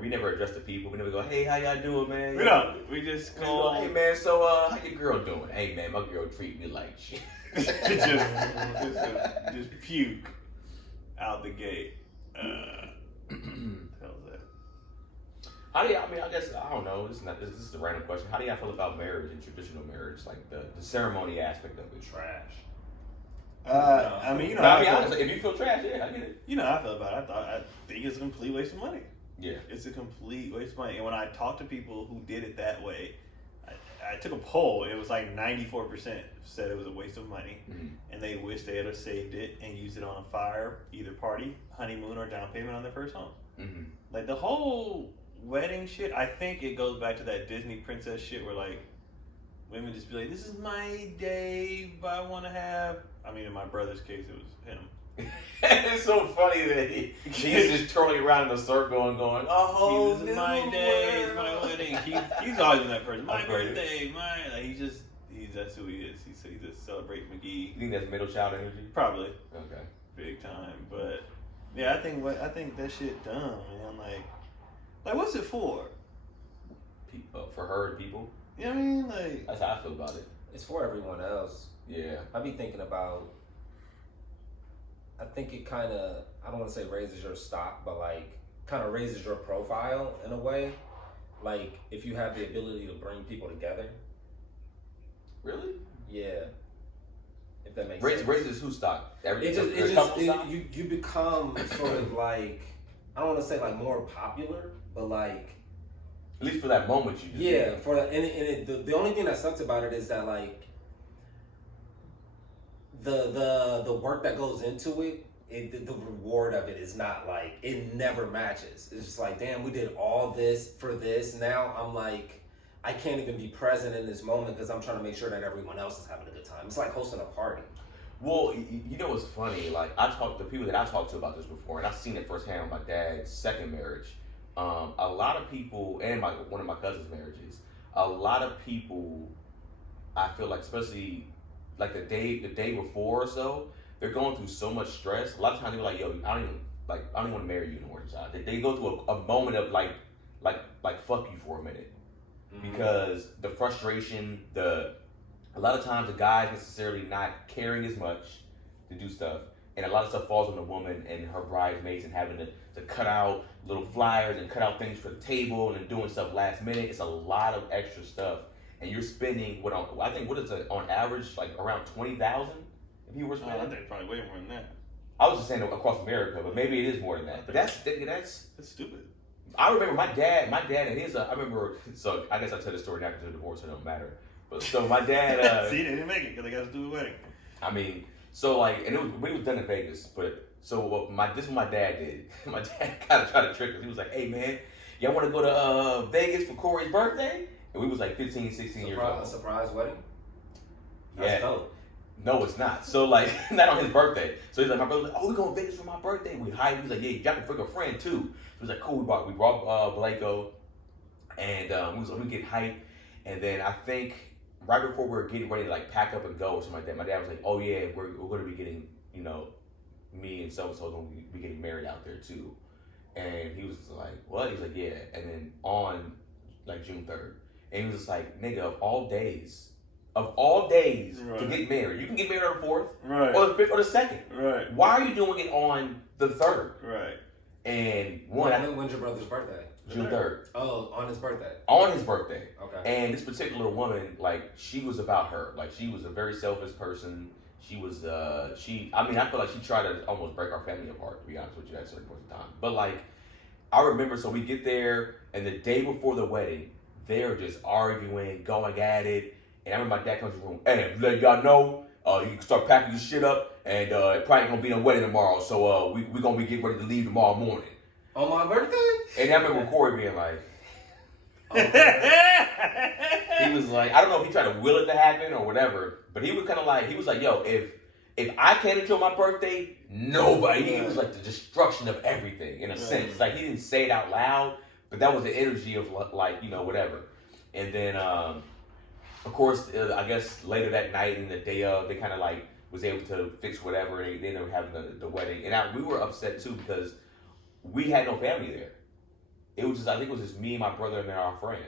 we never address the people. We never go, hey, how y'all doing, man? We don't. We just call. Hey, man, so how your girl doing? Hey, man, my girl treat me like shit. just puke out the gate. How's that? How do you? I mean, I guess I don't know. This is a random question. How do y'all feel about marriage and traditional marriage, like the ceremony aspect of it? Trash. I mean, honestly, if you feel trash, yeah, I get it. You know how I feel about it. I think it's a complete waste of money. Yeah, it's a complete waste of money. And when I talk to people who did it that way, I took a poll. It was like 94% said it was a waste of money, and they wish they had saved it and used it on a fire, either party, honeymoon, or down payment on their first home. Like the whole wedding shit, I think it goes back to that Disney princess shit where like women just be like, this is my day, but I want to have. I mean, in my brother's case, it was him. It's so funny that he's just twirling around in a circle and going, "Oh, this is my day, it's my wedding." He's always been that person. My birthday, like that's who he is. He's just celebrate McGee. You think that's middle child energy? Probably. Okay. Big time, but yeah, I think that shit dumb, man. Like what's it for? For her and people. You know what I mean? Like that's how I feel about it. It's for everyone else. Yeah. I be thinking about. I think it kind of, I don't want to say raises your stock, but like kind of raises your profile in a way. Like if you have the ability to bring people together. Really? Yeah. If that makes sense. Raises whose stock? You become sort of like, I don't want to say like more popular, but like. At least for that moment you just. Yeah, for that, and the only thing that sucks about it is that like. The work that goes into it, the reward of it is not like, it never matches. It's just like, damn, we did all this for this. Now I'm like, I can't even be present in this moment because I'm trying to make sure that everyone else is having a good time. It's like hosting a party. Well, you know what's funny? Like the people that I talked to about this before, and I've seen it firsthand with my dad's second marriage. A lot of people, and one of my cousin's marriages, a lot of people, I feel like, especially like the day before or so, they're going through so much stress. A lot of times they're like, "Yo, I don't even want to marry you anymore." They go through a moment of like fuck you for a minute, because the frustration, a lot of times the guy's necessarily not caring as much to do stuff, and a lot of stuff falls on the woman and her bridesmaids and having to cut out little flyers and cut out things for the table and doing stuff last minute. It's a lot of extra stuff. And you're spending what is it on average, like around $20,000 if you were spending? I think probably way more than that. I was just saying across America, but maybe it is more than that. But that's stupid. I remember my dad and his. I remember. So I guess I'll tell the story now because the divorce, so it don't matter. But so my dad. See, they didn't make it because they got to do a wedding. I mean, so like, and we was done in Vegas, but so this is what my dad did. My dad kind of tried to trick us. He was like, "Hey man, y'all want to go to Vegas for Corey's birthday?" And we was like 15, 16 years old. A surprise wedding? Yeah. No, it's not. So like, not on his birthday. So he's like, my brother's like, "Oh, we're going to Vegas for my birthday." We hyped. He's like, "Yeah, y'all can bring a friend too." So he's like, "Cool." We brought Blako, and we get hyped. And then I think right before we were getting ready to like pack up and go or something like that, my dad was like, "Oh yeah, we're going to be getting, me and so going to be getting married out there too." And he was like, "What?" He's like, "Yeah." And then on like June 3rd. And he was just like, "Nigga, of all days right. to get married, you can get married on the 4th, right, or the 5th, or the 2nd. Right. Why are you doing it on the 3rd?" Right. And when's your brother's birthday? June 3rd. Oh, on his birthday. On his birthday. Okay. And this particular woman, like, she was about her. Like, she was a very selfish person. She was, I feel like she tried to almost break our family apart, to be honest with you, at a certain point in time. But like, I remember, so we get there, and the day before the wedding, they're just arguing, going at it. And I remember my dad comes to the room, "Hey, let y'all know, you can start packing your shit up, and it probably gonna be no wedding tomorrow, so we gonna be getting ready to leave tomorrow morning." On my birthday? And I remember Corey being like, he was like, I don't know if he tried to will it to happen or whatever, but he was kind of like, "Yo, if I can't enjoy my birthday, nobody." He was like the destruction of everything in a sense. Like, he didn't say it out loud, but that was the energy of like, whatever. And then, of course, I guess later that night and the day of, they kind of like was able to fix whatever, and they ended up having the wedding. And we were upset too because we had no family there. it was just, I think it was just me, my brother, and then our friend.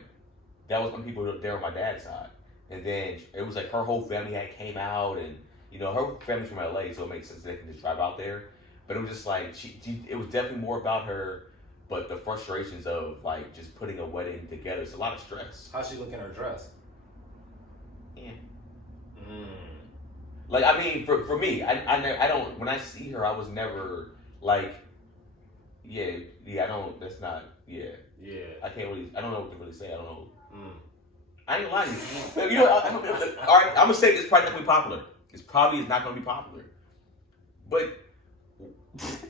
That was when people were there on my dad's side. And then it was like her whole family had came out, and you know, her family's from LA, so it makes sense they can just drive out there. But it was just like it was definitely more about her, but the frustrations of like just putting a wedding together. It's a lot of stress. How's she look in her dress? Yeah. Mm. Like, I mean, for me, I don't, when I see her, I was never like, yeah, I don't, that's not, yeah. Yeah. I can't really, I don't know what to really say. I don't know. Mm. I ain't lying to you. You know, all right, I'm gonna say this probably not gonna be popular. It's not gonna be popular. But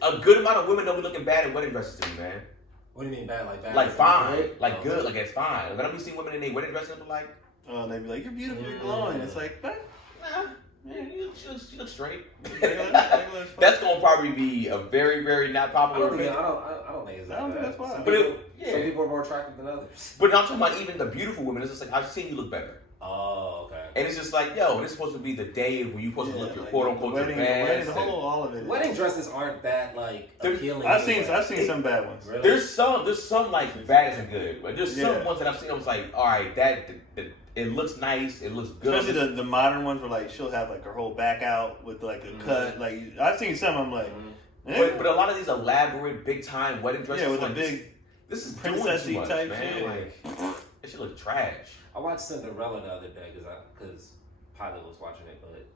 a good amount of women don't be looking bad in wedding dresses to me, man. What do you mean bad? Like bad? Like fine, good? like good, like it's fine. When I be seeing women in their wedding dresses, I'm like, Oh, they'd be like, "You're beautiful, you're glowing." It's like, what? nah, man, she looks straight. Regular That's gonna probably be a very, very not I popular don't think, opinion. I don't think it's I that don't think bad. that's why. Some But people, yeah. some people are more attractive than others. But I'm talking about even the beautiful women. It's just like, I've seen you look better. Oh, okay. And it's just like, yo, this is supposed to be the day when you're supposed to look your quote unquote your the best. the whole, all of it. Wedding dresses aren't that like appealing. I've seen anyway. some bad ones. Really? There's some like bad and good, but there's some Yeah. ones that I've seen. I was like, all right, that it looks nice, it looks good. Especially the modern ones where like she'll have like her whole back out with like a cut. Like I've seen some. I'm like, But a lot of these elaborate, big time wedding dresses, yeah, with like, a big this is doing princessy too much, type man. shit. Like, that shit look trash. I watched Cinderella the other day because Pilot was watching it, but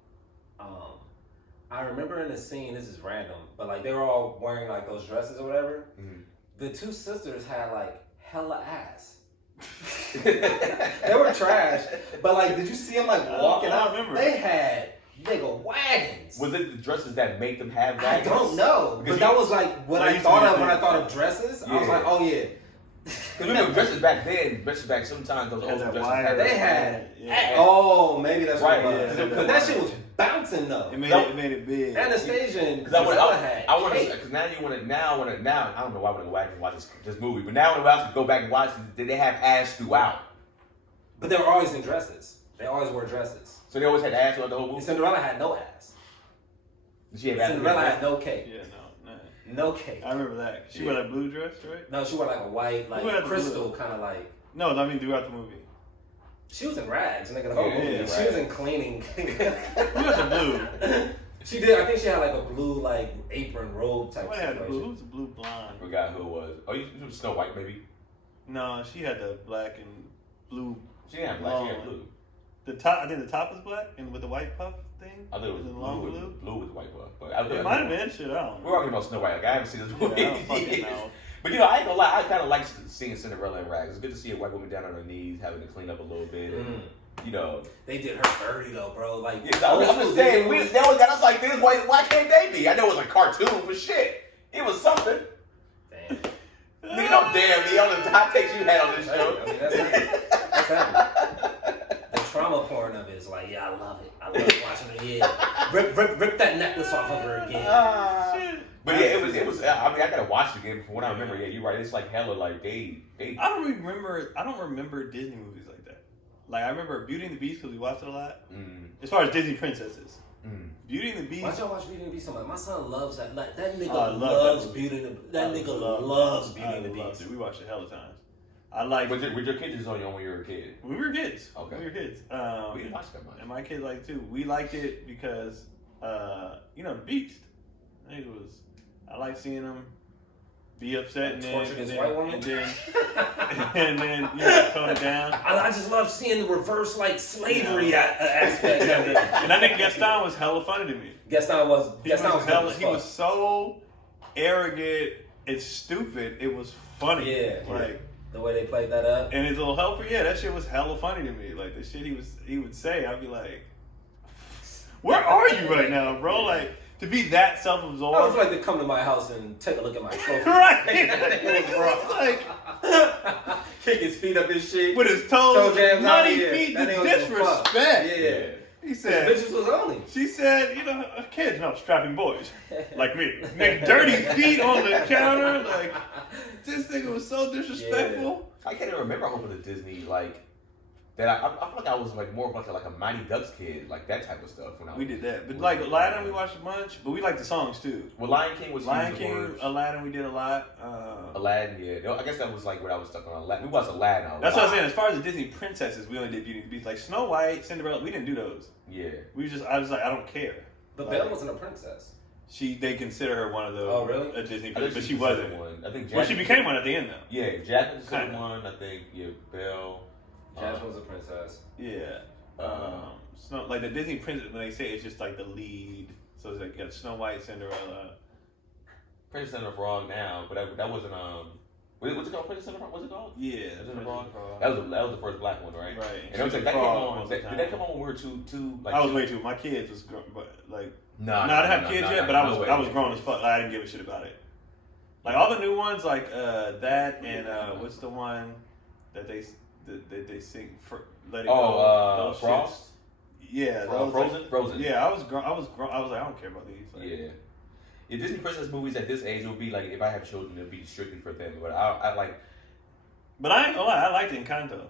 I remember in the scene. This is random, but like they were all wearing like those dresses or whatever. Mm-hmm. The two sisters had like hella ass. They were trash, but like, did you see them like walking I out? remember. They had nigga wagons. Was it the dresses that make them have I that? don't know, Because but that was like what I I used to thought do of when that. I thought of dresses. I was Yeah. like, oh yeah. Because remember, dresses back then, dresses back sometimes those Had old that dresses wire. had They had, Yeah. oh, maybe that's Right, what it was. yeah. But that shit was bouncing though. It made it big. Anastasia and Because I Priscilla had want to, cake. because now you want to, now I don't know why I want to go back and watch this movie, but now when I go back and watch it, they have ass throughout. But they were always in dresses. They always wore dresses. So they always had ass throughout the whole And movie? Cinderella had no ass. Did she have ass Cinderella throughout? had no cake. Yeah, no. No cake. I remember that. She Yeah. wore that blue dress, right? No, she wore like a white, Who had like the crystal blue? kind of like. No, I mean throughout the movie. She was in rags, nigga. The whole Yeah, movie. yeah, She was in cleaning. Who had the blue? She did. I think she had like a blue like apron robe type Somebody had the blue. Who situation. was the blue blonde? I forgot who it was. Oh, you was Snow White, maybe? No, she had the black and blue. She didn't have black, she had blue. The top, I think the top was black and with the white puff thing. I thought it was the blue long with, blue with white buff. But It might have been shit. I don't We're know. talking about Snow White. Like, I haven't seen this Yeah, movie. I don't fucking know. But you know, I ain't gonna lie, I kind of like seeing Cinderella in rags. It's good to see a white woman down on her knees, having to clean up a little bit. And, you know, They did her dirty though, bro. Like, yeah, I'm just saying, that was like this. Why can't they be? I know it was a cartoon, but shit, it was something. Damn. Nigga, don't dare me on the hot takes you had on this show. I mean, that's happening. That's happening. The trauma porn of it is like, yeah, I love it. I love watching it. Yeah, rip that necklace off of her again. But yeah, it was. I mean, I gotta watch it again. From what I remember, yeah, you're right. It's like hella like they. I don't remember Disney movies like that. Like I remember Beauty and the Beast because we watched it a lot. As far as Disney princesses, Beauty and the Beast. Why'd y'all watch Beauty and the Beast so much? My son loves that. Like, that nigga I love loves that Beauty and the That nigga loves Beauty and the loved Beast. it. We watched it hella times. I like. With your kids just on you when you were a kid. We were kids. Okay. We were kids. We didn't watch that much. And my kids liked it too. We liked it because, the Beast. I like seeing him be upset and Torture this then, white woman? and then tone it down. I just love seeing the reverse, like, slavery aspect of it. And I think Gaston was hella funny to me. Gaston was He dope as he was fuck. so arrogant and stupid. It was funny. Yeah. Like. The way they played that up. And his little helper, yeah, that shit was hella funny to me. Like the shit he would say, I'd be like, "Where are you right now, bro?" Like to be that I was self-absorbed. like to come to my house and take a look at my trophy. Right. It was rough. Like Kick his feet up his shit. with his Toe toes, jams out muddy here. feet, the That nigga don't give a fuck. disrespect. Yeah. He His said, bitches was only. she said, kids, no, strapping boys like me, make dirty feet on the counter. Like this nigga was so disrespectful. I can't even remember half of the Disney like that I feel like I was like more of like a Mighty Ducks kid, like that type of stuff when I was. We did that, but like Aladdin, we watched a bunch, but we like the songs too. Well, Lion King was Lion huge, King, of course. Aladdin, we did a lot. Aladdin, yeah. I guess that was like what I was stuck on. Aladdin. We watched Aladdin a lot. That's what I'm saying. As far as the Disney princesses, we only did Beauty and the Beast. Like Snow White, Cinderella, we didn't do those. Yeah. I was like, I don't care. But Like, Belle wasn't a princess. they consider her one of the Oh, really? a Disney I think princess, but she wasn't. one. I think. Well, she Jasmine- became one at the end though. Yeah, Jasmine was Kinda. one. I think. Yeah, Belle. Jasmine was a princess. Yeah. Snow, like the Disney princess, when they say it's just like the lead. So it's like you got Snow White, Cinderella. Princess and the Frog now, but that wasn't what's it called? Princess and the Frog? What's it called? Yeah, Princess and the Princess Frog? and the Frog. That was the first black one, right? Right. And I was like, that came on. Did that come on when we were too? Like, I was way too. My kids was but like. Nah, I didn't have kids yet, but no way. I was grown as fuck. I didn't give a shit about it. Like all the new ones, like that and what's the one that they sing for Let It Go? Those Frost. shits. Yeah, those, Frozen. like, Frozen. Yeah, I was grown. I was like, I don't care about these. Like, Yeah. Yeah, Disney princess movies at this age would be like if I have children, it'd be strictly for them. But I like. But I ain't gonna lie, I liked Encanto.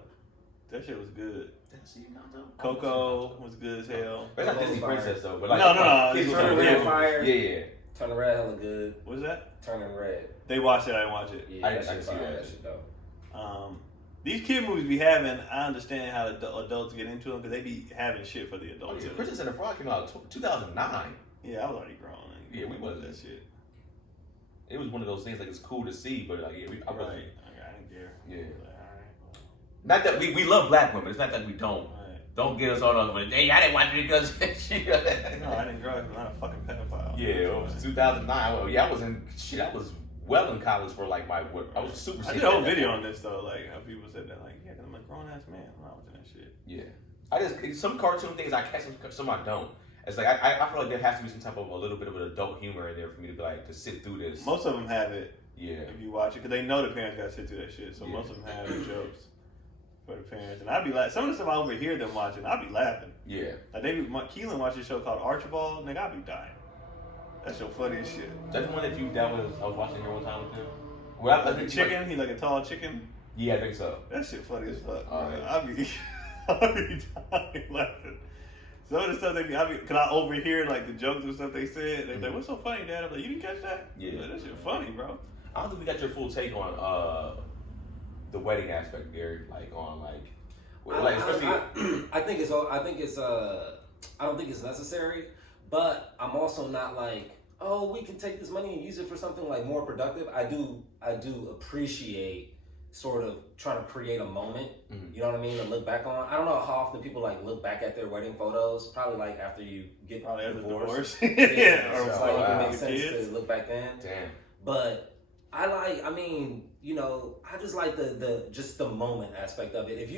That shit was good. Did I see Encanto? Coco was good as hell. But it's not Disney Fire. princess though. But like, No, kids it's was Turning like, Red yeah, Fire. Yeah. Turning Red hella good. What was that? Turning Red. They watched it. I didn't watch it. Yeah, I that didn't shit see fire. that. That shit dope. These kid movies be having. I understand how the adults get into them because they be having shit for the Oh, adults. yeah. Princess and the Frog came out 2009. Yeah, I was already grown. Yeah, we wasn't. that shit. It was one of those things like it's cool to see, but like yeah, I wasn't. Right. I didn't care. Yeah. Like, all right. Not that we love black women. It's not that we don't. Right. Don't get us on us. But hey, I didn't watch it because she. No, I didn't grow up. I'm not a fucking pedophile. Yeah, it was 2009. Well, yeah, I was in shit. I was well in college for like I was super. I did a whole video on this though, like how people said that, like, yeah, 'cause I'm a grown ass man. I'm not watching that shit. Yeah, I just some cartoon things I catch, some I don't. It's like I feel like there has to be some type of a little bit of an adult humor in there for me to be like to sit through this. Most of them have it Yeah, if you watch it because they know the parents got to sit through that shit. So Yeah. most of them have the jokes for the parents, and I'd be like, some of the stuff I overhear them watching, I'd be laughing. yeah. Like Keelan watched a show called Archibald, nigga, I'd be dying. That show funny as shit. That's the one that I was watching here one time with you. Well, I Like think the chicken, he like a tall chicken. Yeah, I think so. That shit funny as fuck. Oh, Bro. yeah. I'd be dying laughing. Some of the stuff cause I overhear like the jokes and stuff they said. They're like, "What's so funny, Dad?" I'm like, "You didn't catch that? Yeah. Like, that shit funny, bro." I don't think we got your full take on the wedding aspect there, like on especially. I think it's. I don't think it's necessary, but I'm also not like, oh, we can take this money and use it for something like more productive. I do appreciate sort of trying to create a moment. Mhm. You know what I mean? To look back on. I don't know how often people like look back at their wedding photos. Probably like after you get Probably after divorced. divorce. Yeah, Or it's so, like it wow. makes sense to look back then. Damn. But I mean, you know, I just like the moment aspect of it. If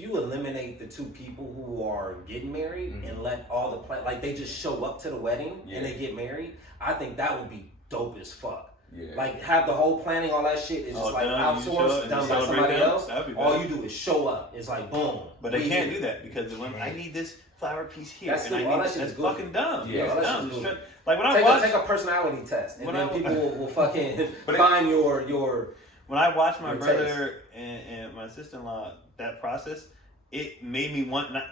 you eliminate the two people who are getting married Mhm. and let all the like they just show up to the wedding Yeah. and they get married, I think that would be dope as fuck. Yeah. Like have the whole planning, all that shit is just All like done, you show up outsourced, and done you by celebrate somebody them. else. That'd be All better. you do is show up. It's like boom. But they we can't here. do that because when I need this flower piece here, That's and I stupid. All need that shit that's is good. fucking dumb. Yeah, It's all that dumb. shit is good. Like when I Take a watch personality test, and when then I- people will fucking But it- find your. when I watched my Your brother and my sister-in-law that process, it made me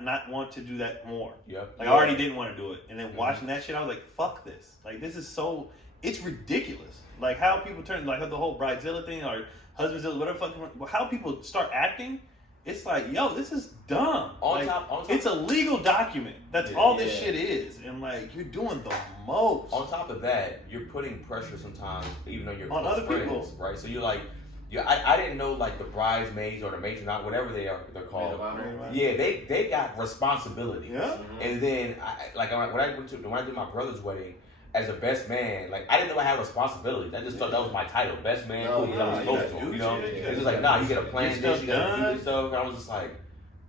not want to do that more. Yep. Like I already didn't want to do it, and then watching that shit, I was like, "Fuck this! Like this is so, it's ridiculous. Like how people turn like the whole bridezilla thing or husbandzilla, whatever fucking, how people start acting. It's like, yo, this is dumb. On Like, top- it's a legal document. That's Yeah. all this Yeah. shit is, and like you're doing the most. On top of that, you're putting pressure sometimes, even on your On close other friends, people. right? So you're like, I didn't know like the bridesmaids or the matronette, whatever they're Maid called. of honor. Yeah, they got responsibility. Yeah. And then when I did my brother's wedding, as a best man, like I didn't know I had responsibilities. I just thought that was my title, best man. No, Cool, that was you close gotta to him, do you know. shit, you It's gotta just like, nah, you gotta get plan stuff this, you gotta do done. this stuff. And I was just like,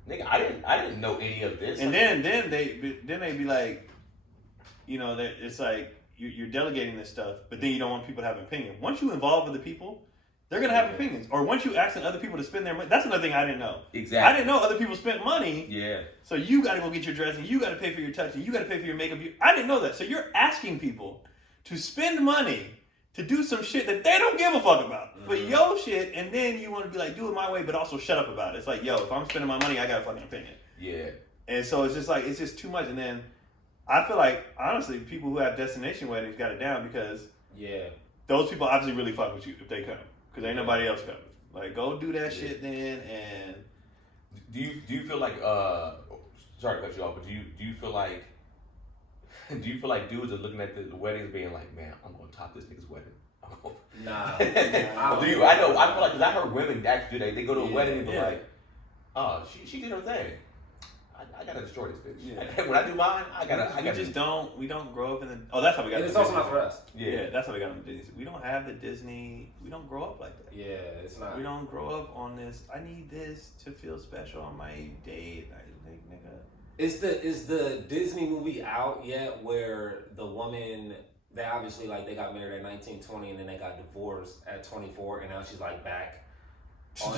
nigga, I didn't know any of this. And then they be like, you know, that it's like you're delegating this stuff, but then you don't want people to have an opinion. Once you involve other people, they're gonna have opinions. Or once you ask other people to spend their money, that's another thing I didn't know. Exactly. I didn't know other people spent money. Yeah. So you got to go get your dressing, you got to pay for your touching, you got to pay for your makeup. I didn't know that. So you're asking people to spend money to do some shit that they don't give a fuck about for Mhm. your shit, and then you want to be like, do it my way, but also shut up about it. It's like, yo, if I'm spending my money, I got a fucking opinion. Yeah. And so it's just like, it's just too much. And then I feel like, honestly, people who have destination weddings got it down because Yeah. those people obviously really fuck with you if they come. Because ain't nobody else coming. Like, go do that shit then, and... Do you feel like sorry to cut you off, but do you feel like dudes are looking at the weddings being like, man, I'm gonna top this nigga's wedding. Nah. Do you? I know. I feel like, 'cause I heard women actually do that. They go to a wedding and be Yeah. like, oh, she did her thing. I gotta destroy this bitch. Yeah. When I do mine, I gotta. We don't grow up in the... Oh, that's how we got And it's the also Disney. not for us. Yeah, that's how we got into Disney. We don't have the Disney... We don't grow up like that. Yeah, it's not. We don't grow up on this. I need this to feel special on my date. Like, nigga... Is the Disney movie out yet where the woman, they obviously like they got married at 19, 20 and then they got divorced at 24 and now she's like back on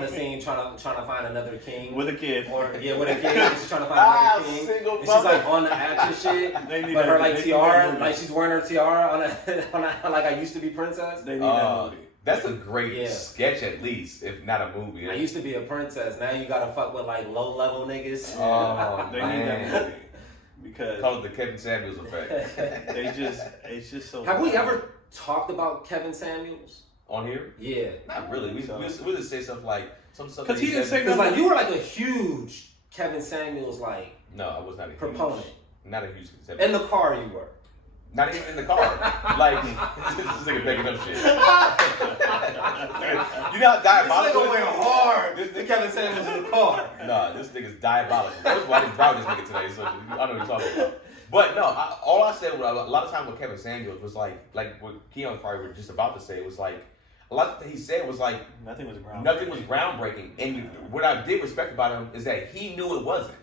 the scene trying to find another king. With a kid. Or with a kid. She's trying to find another king. Single And she's like on the actress shit. But her like tiara, like she's wearing her tiara on a like I used to be princess. They need that movie. That's a great sketch, at least, if not a movie. I used to be a princess. Now you gotta fuck with like low level niggas. Oh, They need that man. movie. Because Call it the Kevin Samuels effect. it's just so... Have we ever talked about Kevin Samuels? On here? Yeah. Not really. We just say stuff like some stuff. Because he didn't say Because nothing. like you were like a huge Kevin Samuels like No, I was not a huge proponent. Not a huge concept. In the car you were. Not even in the car. Like, this nigga making up shit. You know how diabolical This nigga went hard. This The nigga, Kevin Samuels in the car. nah, this nigga's diabolical. That's why I didn't crowd this nigga today, so I know what you're talking about. But no, all I said, a lot of time with Kevin Samuels was like what Keon probably was just about to say was like, a lot that he said was like, Nothing was groundbreaking. And what I did respect about him is that he knew it wasn't.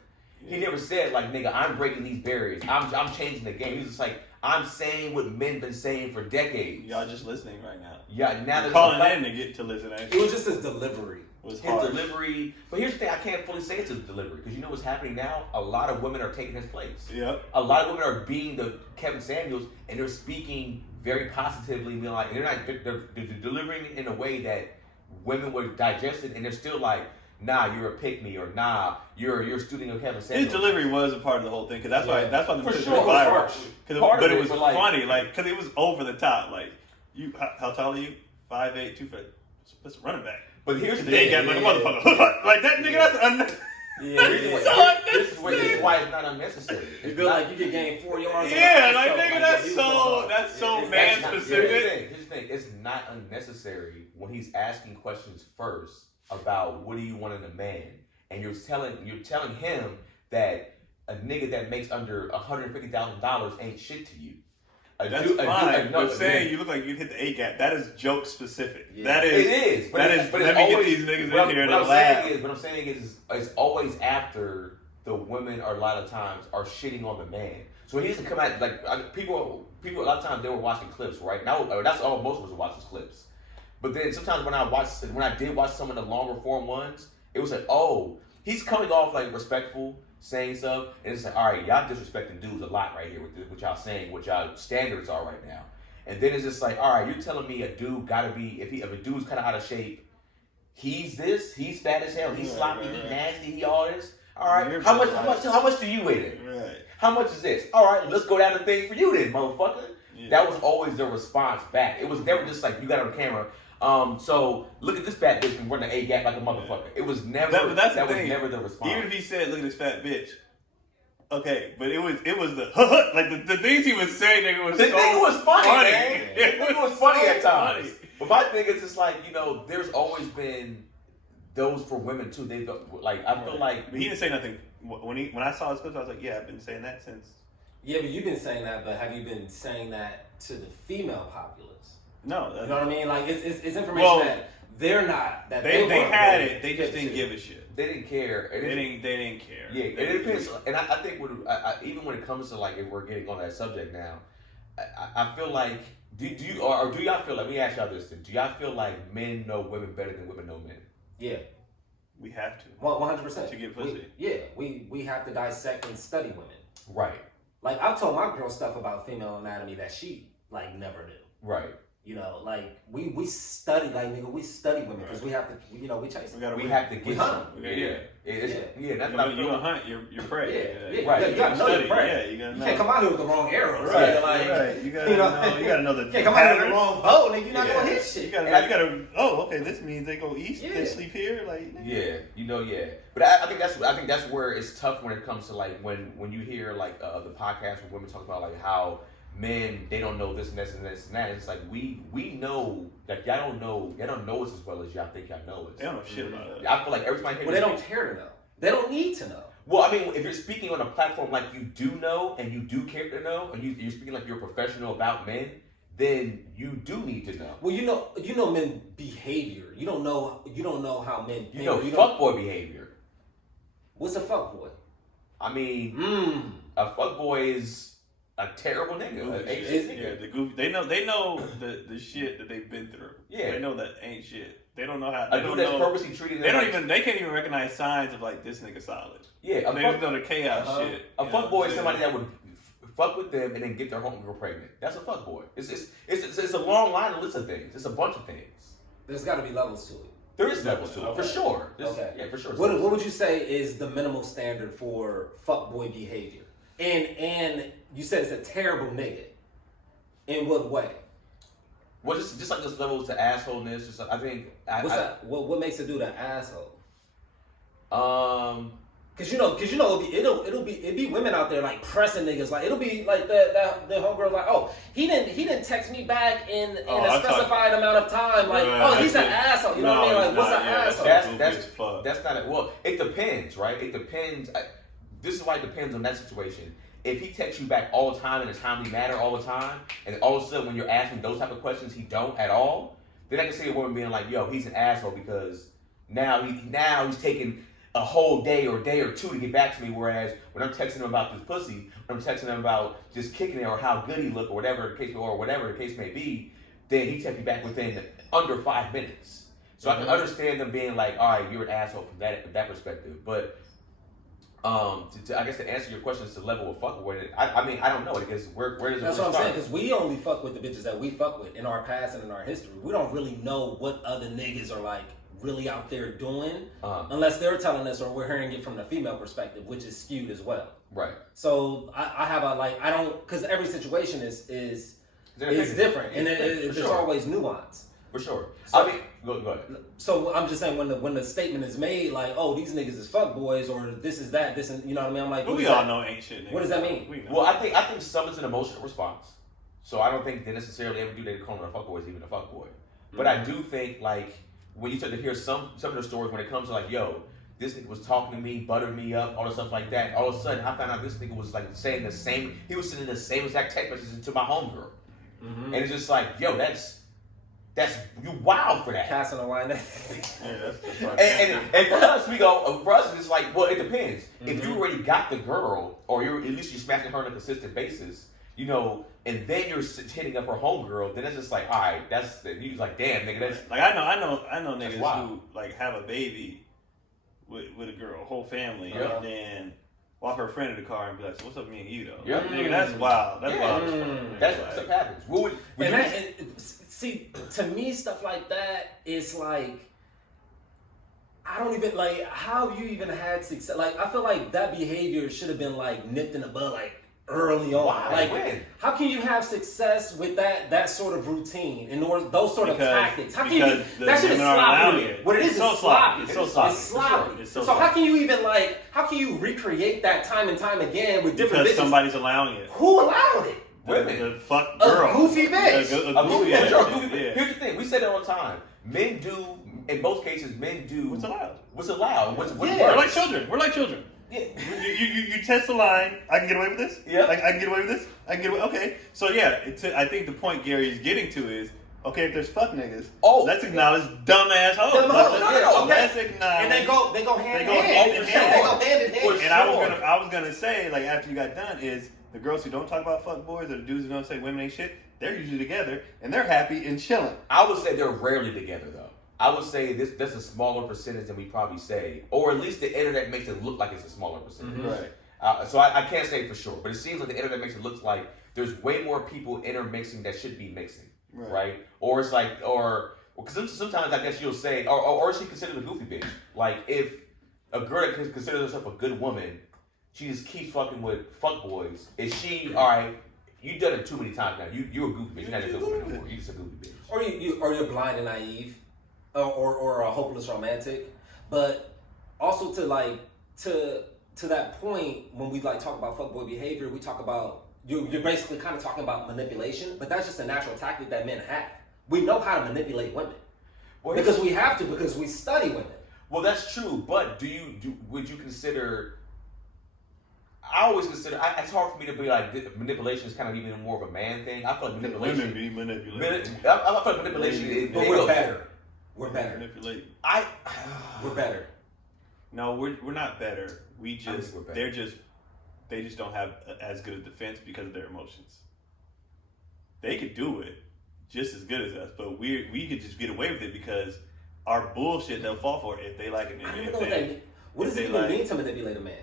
He never said like, nigga, I'm breaking these barriers. I'm changing the game. He was just like, I'm saying what men been saying for decades. Y'all just listening right now. Yeah, now You're that calling in to get to listen. It was just his delivery. Was his hard. delivery. But here's the thing, I can't fully say it's his delivery because you know what's happening now? A lot of women are taking his place. Yep. A lot of women are being the Kevin Samuels and they're speaking very positively, being like, they're delivering it in a way that women would digest it, and they're still like, nah, you're a pick me, or nah, you're a student of Kevin Samuels. His delivery was a part of the whole thing, because that's why the For shit sure, went it viral. was harsh. But it was But, like, funny, like, because it was over the top. Like, you, how tall are you? 5'8", 2'5". Let's run it back. But here's the They thing, got like a motherfucker. Like that nigga. That's this is why it's not unnecessary. You feel like you could gain 4 yards. Yeah, like nigga, that's so man specific. Here's the thing, it's not unnecessary when he's asking questions first about what do you want in a man, and you're telling him that a nigga that makes under $150,000 ain't shit to you. That's fine. But saying you look like you hit the A gap, that is joke specific. Yeah. That is. It is. But That it's, is. but Let it's me always, get these niggas what in here what to I'm laugh. saying is, what I'm saying is, it's always after the women are a lot of times are shitting on the man. So he doesn't come out like people. A lot of times they were watching clips, right? Now that's all most of us are watching clips. But then sometimes when I did watch some of the longer form ones, it was like, oh, he's coming off like respectful, saying stuff, and it's like, all right, y'all disrespecting dudes a lot right here with what y'all saying, what y'all standards are right now. And then it's just like, all right, you're telling me a dude gotta be, if a dude's kind of out of shape, he's fat as hell, he's sloppy, he's nasty, he all this. All right, how much do you weigh then? Right. How much is this? All right, let's go down to things for you then, motherfucker. Yeah. That was always the response back. It was never just like, you got on camera. So look at this fat bitch and run the A gap like a motherfucker. It was never. That's that the was thing. never the response. Even if he said, "Look at this fat bitch." Okay, but it was the like the things he was saying. Nigga was The so thing was funny, funny. man. It was funny so at times. funny. But my thing is, it's like, there's always been those for women too. They like, I feel like But he didn't say nothing when I saw his clips. I was like, yeah, I've been saying that since. Yeah, but you've been saying that. But have you been saying that to the female populace? No, You know what I mean? Like it's information that they're not. That they weren't had ready it. They to just get didn't to. give a shit. they didn't care. They didn't care. Yeah, it depends. And I think even when it comes to like, if we're getting on that subject now, I feel like do y'all feel like, let me ask y'all this then, do y'all feel like men know women better than women know men? Yeah, We have to. 100%. To get pussy. We have to dissect and study women. Right. Like I've told my girl stuff about female anatomy that she like never knew. Right. You know, like we study, like nigga, we study women because we have to, you know, we chase them. We have to We get hunt some. them. Yeah. That's what I You feel. gonna hunt your prey. Yeah, Right. You gotta know your prey. Yeah, you gotta You know. can't come out here with the wrong arrows. Right, Like, right. You gotta you know, know. You gotta know the You can't come out here with pattern. the wrong bow, nigga. You're not gonna hit You shit. gotta. Oh, okay. This means they go east. Yeah. They sleep here. Like. Yeah. But I think that's where it's tough when it comes to like when you hear like the podcast where women talk about like how men, they don't know this and this and this and that. It's like we know that y'all don't know us as well as y'all think y'all know us. They don't know shit about it. I feel like every time I hear Well, they don't care to know. They don't need to know. Well, I mean, if you're speaking on a platform like you do know and you do care to know, and you're speaking like you're a professional about men, then you do need to know. Well, you know men behavior. You don't know how men think. You know fuckboy behavior. What's a fuckboy? I mean, a fuckboy is a terrible nigga. Goofy Ain't shit. shit Yeah, nigga. the goofy. They know the shit that they've been through. Yeah. They know that ain't shit. They don't know how. A dude that's purposely treating them. They can't even recognize signs of like this nigga solid. Yeah, They just know the chaos shit. A you know fuckboy what is I'm somebody saying? that would fuck with them and then get their homegirl pregnant. That's a fuckboy. It's a long line of list of things. It's a bunch of things. There's got to be levels to it. There is levels to it, for Okay. sure. Okay. Yeah, for sure. What would you say is the minimal standard for fuckboy behavior? And you said it's a terrible nigga. In what way? Well, just like this levels to assholeness. Just I think. What's that? What makes a dude an asshole? Um. Cause you know, it'll be women out there like pressing niggas. Like it'll be like the homegirl like, oh, he didn't text me back in a specified amount of time. Like, oh, he's an asshole. You know what I mean? Like, what's an asshole? That's not it. Well, it depends, right? It depends. This is why it depends on that situation. If he texts you back all the time in a timely manner all the time, and all of a sudden when you're asking those type of questions, he don't at all, then I can see a woman being like, yo, he's an asshole because now he's taking a whole day or a day or two to get back to me, whereas when I'm texting him about this pussy, when I'm texting him about just kicking it or how good he look or whatever the case may be, then he texts me back within under 5 minutes. So I can understand them being like, all right, you're an asshole from that perspective. But I guess to answer your question, it's the level of fuckboy. I mean, I don't know. Because where does it That's start? what I'm saying. Because we only fuck with the bitches that we fuck with in our past and in our history. We don't really know what other niggas are like really out there doing, unless they're telling us or we're hearing it from the female perspective, which is skewed as well. Right. So I have because every situation is different, and there's always nuance. For sure. So, I mean, go ahead. So I'm just saying when the statement is made like, oh, these niggas is fuckboys or this is that, this and you know what I mean? I'm like, but we all know ain't shit. Niggas. What does that mean? Well, I think some is an emotional response. So I don't think they necessarily ever do they call him a fuckboy is even a fuckboy. But I do think like when you start to hear some of the stories when it comes to like, yo, this nigga was talking to me, buttered me up, all the stuff like that. All of a sudden, I found out this nigga was like saying the same. He was sending the same exact text messages to my homegirl, and it's just like, yo, that's you wild for that. Casting a line. Yeah, that's and for us, it's like, well, it depends. If you already got the girl, or at least you're smashing her on a consistent basis, you know, and then you're hitting up her homegirl, then it's just like, all right, you're like, damn, nigga, that's like I know niggas wild. who like have a baby with a girl, a whole family, Yeah. and then walk her friend in the car and be like, so what's up with me and you though? Yeah. Nigga, that's wild. That's wild. That's what stuff happens. See, to me, stuff like that is like, I don't even like how you even had success. Like, I feel like that behavior should have been like nipped in the bud, like early on. Why? Like, when? how can you have success with that sort of routine and those sort of tactics? How can because you? That shit is women aren't allowing sloppy. it. What it is It's so sloppy. It's so sloppy. It's sloppy. It's so So how sloppy. can you even like? How can you recreate that time and time again with different Because bitches? somebody's allowing it. Who allowed it? Women. The fuck A girl. goofy bitch. A goofy ass Sure, bitch, yeah. Here's the thing: we say that all the time. Men do, in most cases, men do What's allowed? What's allowed? What's Yeah. We're like works. children. We're like children. Yeah. You test the line. I can get away with this. Yeah. I can get away with this. I can get away. Okay. So yeah, I think the point Gary is getting to is okay. If there's fuck niggas, let's acknowledge dumbass hoes. Dumb hoes, no, Let's okay. acknowledge. And they go hand in They go hand. hand in They hand. go hand in hand. And I was gonna say like after you got done is the girls who don't talk about fuck boys or the dudes who don't say women ain't shit. They're usually together and they're happy and chilling. I would say they're rarely together though. I would say that's a smaller percentage than we probably say, or at least the internet makes it look like it's a smaller percentage. Mm-hmm. Right. So I can't say for sure, but it seems like the internet makes it look like there's way more people intermixing that should be mixing. right? Or it's like, or because sometimes I guess you'll say, or is she considered a goofy bitch? Like if a girl that considers herself a good woman, she just keeps fucking with fuckboys. Is she all right? You done it too many times now. You're a goofy bitch. You're not a good woman anymore. You're just a goofy bitch. Or you're blind and naive, or a hopeless romantic. But also to that point, when we like talk about fuckboy behavior, we talk about you're basically kind of talking about manipulation. But that's just a natural tactic that men have. We know how to manipulate women because we have to, because we study women. Well, that's true. But would you consider? I always consider it's hard for me to be like manipulation is kind of even more of a man thing. I feel like manipulation. Women be manipulated. I feel like manipulation. But we're better. We're better. Manipulate. We're better. No, we're not better. We just we're better. they just don't have as good a defense because of their emotions. They could do it just as good as us, but we could just get away with it because our bullshit they'll fall for it if they like it. I don't know what that means. What does it even mean to manipulate a man?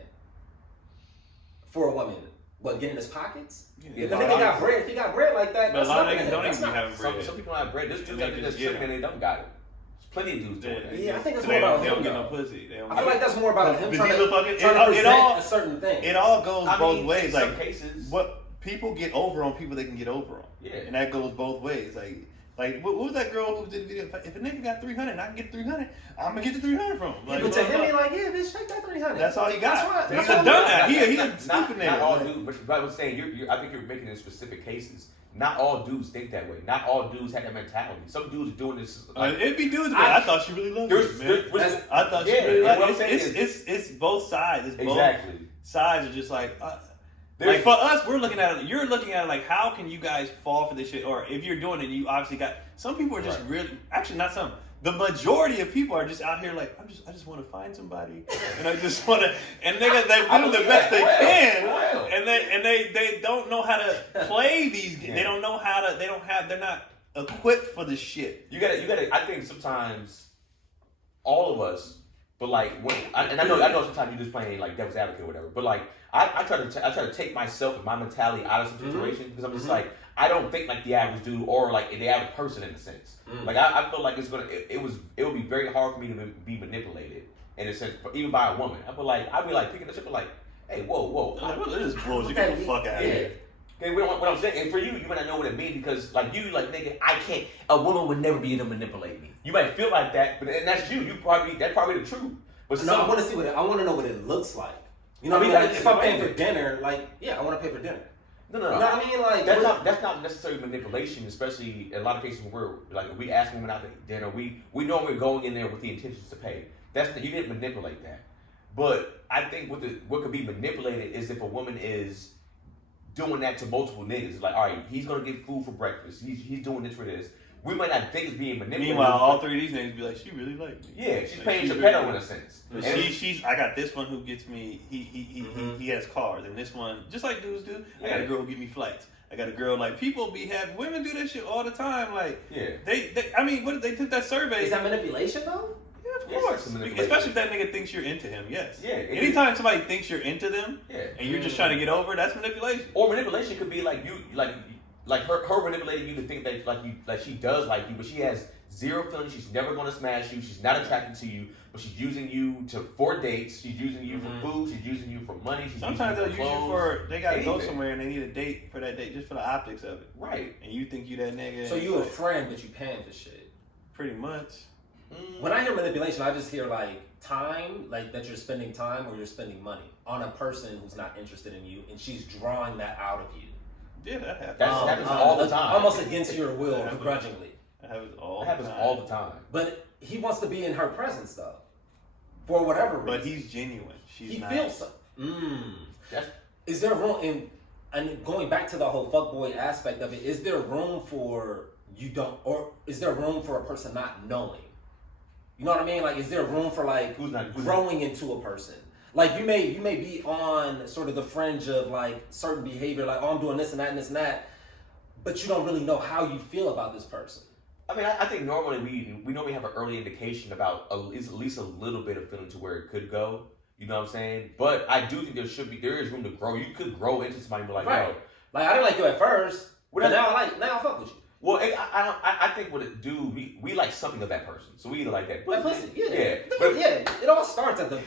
For a woman, what, get in his pockets? Yeah, If the nigga got bread, if he got bread like that, but a that's lot of nothing. niggas don't That's even be not- having bread. Some people don't have bread. There's dudes They out there that's just get tripping and they don't got it. There's plenty of dudes doing that. Yeah, I think it's So more about they don't him, get no though. pussy. They don't I feel get- like that's more about him But trying these to motherfuckers- present it all- a certain thing. It all goes both ways. In Like some cases, what people get over on people they can get over on. Yeah. And that goes both ways. Like what was that girl who did the video? If a nigga got 300 and I can get 300, I'm gonna get the 300 from him. Yeah, but to him, he like, yeah, bitch, take that 300. That's all he got. That's right. He's That's a all dumbass. he He's a not stupid nigga. all Like, dudes, but I was saying, I think you're making it in specific cases. Not all dudes think that way. Not all dudes have that mentality. Some dudes are doing this. it'd be dudes, but I thought she really loved me, man. I thought she yeah, really what loved I'm me. saying It's both sides. It's both exactly. sides are just like. There's- Like for us, we're looking at it. You're looking at it like, how can you guys fall for this shit? Or if you're doing it, you obviously got. Some people are just Right. really. Actually, not some. The majority of people are just out here like, I just want to find somebody, and I just want to. And they're doing the best they can, and they don't know how to play these. Yeah. They don't know how to. They're not equipped for this shit. You gotta. I think sometimes all of us, but like I know sometimes you're just playing like devil's advocate or whatever. But like I try to take myself and my mentality out of some situations because I'm just like I don't think like the average dude or like the average person in a sense. Like I feel like it would be very hard for me to be manipulated in a sense, even by a woman. I'd be like picking the shit, like, hey, whoa, This is bullshit. Get the fuck out of here. Okay, what I'm saying, and for you might not know what it means because, like, you, like, nigga, a woman would never be able to manipulate me. You might feel like that, and that's you. That's probably the truth. But No, I want to see I want to know what it looks like. You know what I mean? Like, if I'm paying for dinner, like, yeah, I want to pay for dinner. No. You know what I mean? Like, That's not necessarily manipulation, especially in a lot of cases where we ask women out to dinner, we know we're going in there with the intentions to pay. You didn't manipulate that. But I think what could be manipulated is if a woman is doing that to multiple niggas. It's like, all right, he's gonna get food for breakfast. He's doing this for this. We might not think it's being manipulated. Meanwhile, all three of these niggas be like, she really like me. Yeah, she's Like, paying she Geppetto really- in a sense. But And I got this one who gets me. He has cars, and this one, just like dudes do. I got a girl who give me flights. I got a girl like women do that shit all the time. Like yeah, I mean, what they took that survey? is that manipulation though? Yeah, of Yes, course. it's manipulation. Especially if that nigga thinks you're into him. Yes. Yeah, it Anytime somebody thinks you're into them, yeah. and you're just trying to get over, that's manipulation. Or manipulation could be like you, like her manipulating you to think that like she does like you, but she has zero feelings. She's never going to smash you. She's not attracted to you, but she's using you for dates. She's using you for food. She's using you for money. Sometimes they'll use you for they gotta go anything. somewhere and they need a date for that date just for the optics of it. Right. And you think you that nigga. So you a friend, but you paying for shit. pretty much. When I hear manipulation, I just hear like time, like that you're spending time or you're spending money on a person who's not interested in you, and she's drawing that out of you. Yeah, that happens. That happens all the time. Almost against your will, That happens. begrudgingly. That happens all. That happens all the time. But he wants to be in her presence though, for whatever reason. But he's genuine. She's he not. feels so. That's- Is there room in? And going back to the whole fuckboy aspect of it, is there room for or is there room for a person not knowing? You know what I mean? Like, is there room for like Who's not- growing into a person? Like you may be on sort of the fringe of like certain behavior, like oh I'm doing this and that and this and that, but you don't really know how you feel about this person. I mean, I think normally we normally have an early indication about at least a little bit of feeling to where it could go. You know what I'm saying? But I do think there is room to grow. You could grow into somebody and be like, Right. yo, Like I didn't like you at first, but What now I fuck with you. Well, I think what it do, we like something of that person, so we either like that. That pussy, yeah. But, yeah, it all starts at the.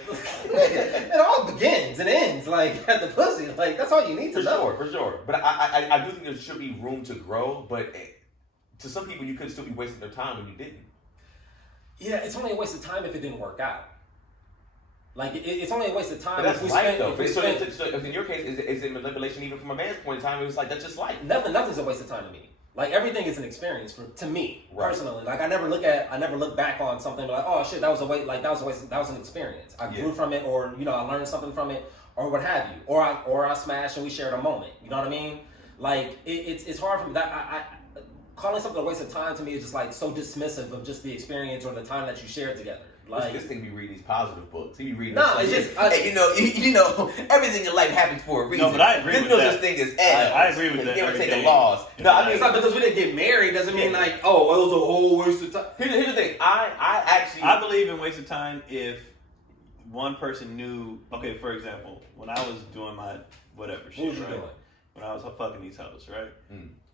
It all begins and ends like at the pussy. Like that's all you need to know. For sure. But I do think there should be room to grow. But to some people, you could still be wasting their time when you didn't. Yeah, it's only a waste of time if it didn't work out. Like it's only a waste of time. But that's life, though. So if in your case, is it manipulation even from a man's point in time? It was like that's just life. Nothing's a waste of time to me. Like everything is an experience to me personally. Like I never look back on something like, oh shit, that was a waste. Like that was an experience. I grew from it, or I learned something from it, or what have you. Or I smashed and we shared a moment. You know what I mean? Like it's hard for me. That I calling something a waste of time to me is just like so dismissive of just the experience or the time that you shared together. Like this thing be reading these positive books. He be reading. No, it's just hey, you know, everything in life happens for a reason. No, but I agree with that. There's thing as I agree with that. Give or take day. the laws. No, I mean it's not because we didn't get married doesn't mean like, oh, it was a whole waste of time. Here's the thing. I believe in waste of time if one person knew. Okay, for example, when I was doing my whatever shit, right? When I was fucking these hoes, right?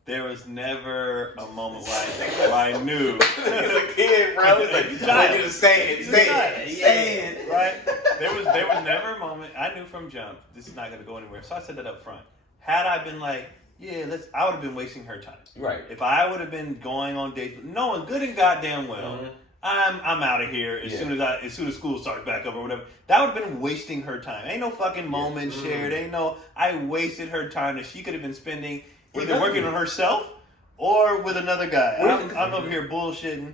There was never a moment where I knew. As a kid, bro, it's like you just say it, right? There was never a moment I knew from jump. This is not going to go anywhere, so I said that up front. Had I been like, yeah, I would have been wasting her time. Right. If I would have been going on dates, knowing good and goddamn well, I'm out of here as soon as school starts back up or whatever. That would have been wasting her time. Ain't no fucking moment shared. I wasted her time that she could have been spending. Either working on herself or with another guy. I'm over here bullshitting,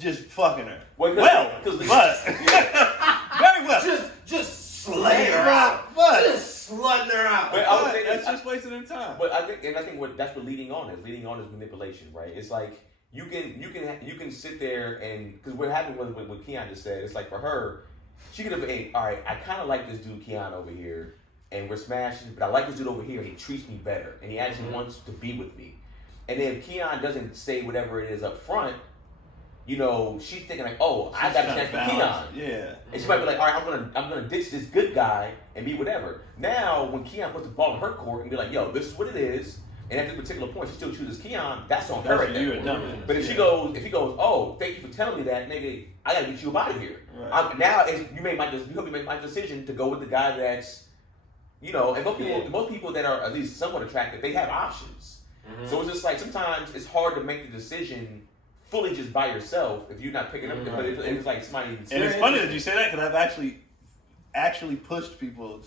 just fucking her. But very well. Just slaying her out. Just slutting her out. But I would say that's just wasting her time. But I think that's what leading on is. Leading on is manipulation, right? It's like you can sit there and because what happened with what Keon just said, it's like for her, she could have been, hey, all right, I kind of like this dude Keon over here. And we're smashing, but I like this dude over here, and he treats me better, and he actually wants to be with me. And then if Keon doesn't say whatever it is up front, she's thinking like, oh, I got a chance for Keon. Yeah. And she might be like, all right, I'm gonna ditch this good guy and be whatever. Now, when Keon puts the ball in her court and be like, yo, this is what it is, and at this particular point she still chooses Keon, that's on her right there. But if he goes, oh, thank you for telling me that, nigga, I gotta get you up out of here. Right. Now you make my decision to go with the guy that's. And most people that are at least somewhat attractive, they have options. So it's just like sometimes it's hard to make the decision fully just by yourself if you're not picking up. But it's like somebody. And it's funny that you say that because I've actually pushed people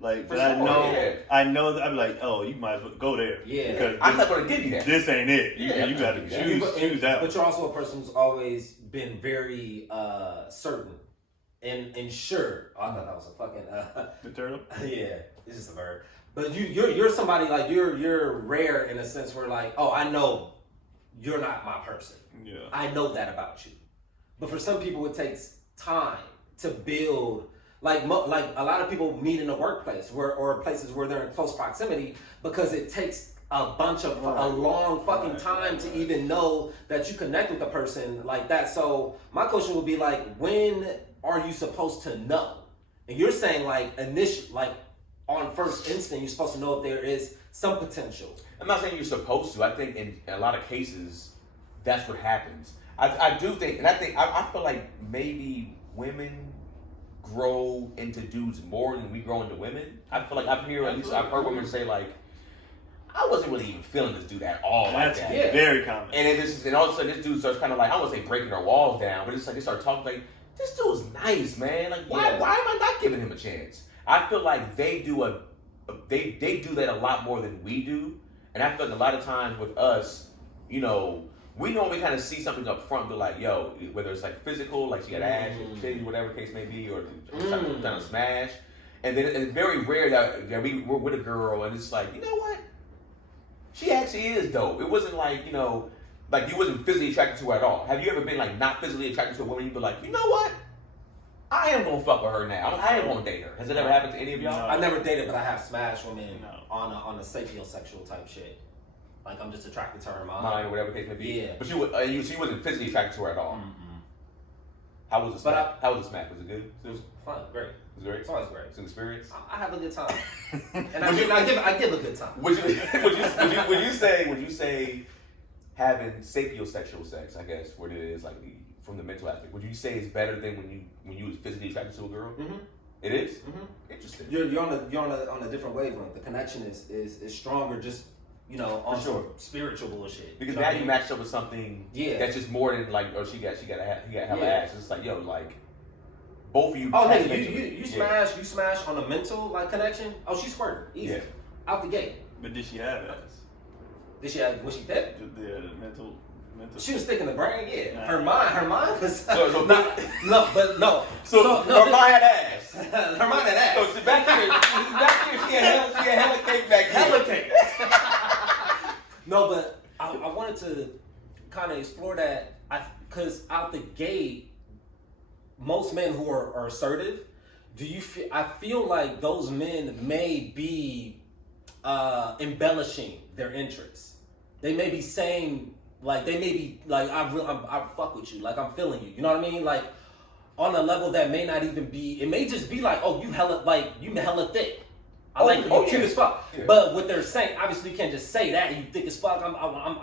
like that. I know that I'm like, oh, you might as well go there. Yeah, because I'm not going to give you that. This ain't it. You got to choose that. But you're also a person who's always been very certain. And sure, I thought that was a fucking the turtle. Yeah, it's just a bird. But you're somebody like you're rare in a sense where like, oh, I know you're not my person. Yeah, I know that about you. But for some people, it takes time to build. Like a lot of people meet in the workplace or places where they're in close proximity because it takes a long fucking time to even know that you connect with the person like that. So my question would be like, when are you supposed to know? And you're saying like on first instinct, you're supposed to know if there is some potential. I'm not saying you're supposed to. I think in a lot of cases, that's what happens. I do think, and I feel like maybe women grow into dudes more than we grow into women. I feel like I've heard women say like, I wasn't really even feeling this dude at all. That's like that. Very common. And all of a sudden this dude starts kind of like, I don't want to say breaking their walls down, but it's like they start talking like, this dude's nice, man. Like, why am I not giving him a chance? I feel like they do they do that a lot more than we do, and I feel like a lot of times with us, we normally kind of see something up front, but like, yo, whether it's like physical, like she got ass, or titties, whatever the case may be, or trying to smash, and then it's very rare that we're with a girl and it's like, you know what, she actually is dope. It wasn't like like you wasn't physically attracted to her at all. Have you ever been like not physically attracted to a woman? You'd be like, you know what? I am gonna fuck with her now. I am gonna date her. Has it ever happened to any of y'all? No. I never dated, but I have smashed women on a sapiosexual type shit. Like I'm just attracted to her mind or whatever case may be. Yeah. But she wasn't physically attracted to her at all. Mm-hmm. How was the smack? How was the smack? Was it good? It was fun, great. It was great. It's always great. It's an experience. I have a good time, and I give a good time. Would you say having sapiosexual sex, I guess, what it is, like from the mental aspect, would you say it's better than when you was physically attracted to a girl? Mm-hmm. It is? Mm-hmm. Interesting. You're on a different wavelength. The connection is stronger. Just on sure. spiritual bullshit. Because you know now what I you mean? matched up with something that's just more than like, oh, he got hella ass. It's like, yo, like both of you. Oh, tapping nigga, into it. you smash on a mental like connection. Oh, she squirted easy out the gate. But did she have ass? Did she have? Was she thick? The mental. She was thick in the brain. Yeah, Nah. her mind was. So no. her mind had ass. Her mind had ass. So back here, she had hella cake back here. Hella cake. No, but I wanted to kind of explore that, because out the gate, most men who are assertive, I feel like those men may be embellishing their interests. They may be saying, like, I fuck with you, like I'm feeling you. You know what I mean? Like on a level that may not even be. It may just be like, oh, you hella thick. You cute as fuck. Yeah. But what they're saying, obviously, you can't just say that. You thick as fuck. I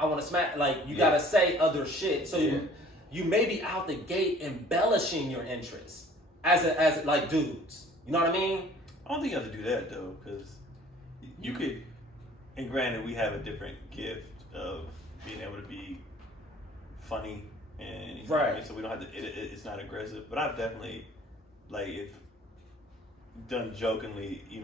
want to smack. Like you gotta say other shit. So you may be out the gate embellishing your interests as like dudes. You know what I mean? I don't think you have to do that though, because you could. And granted, we have a different gift of being able to be funny, and you know what I mean? So we don't have to. It's not aggressive. But I've definitely, like, if done jokingly, you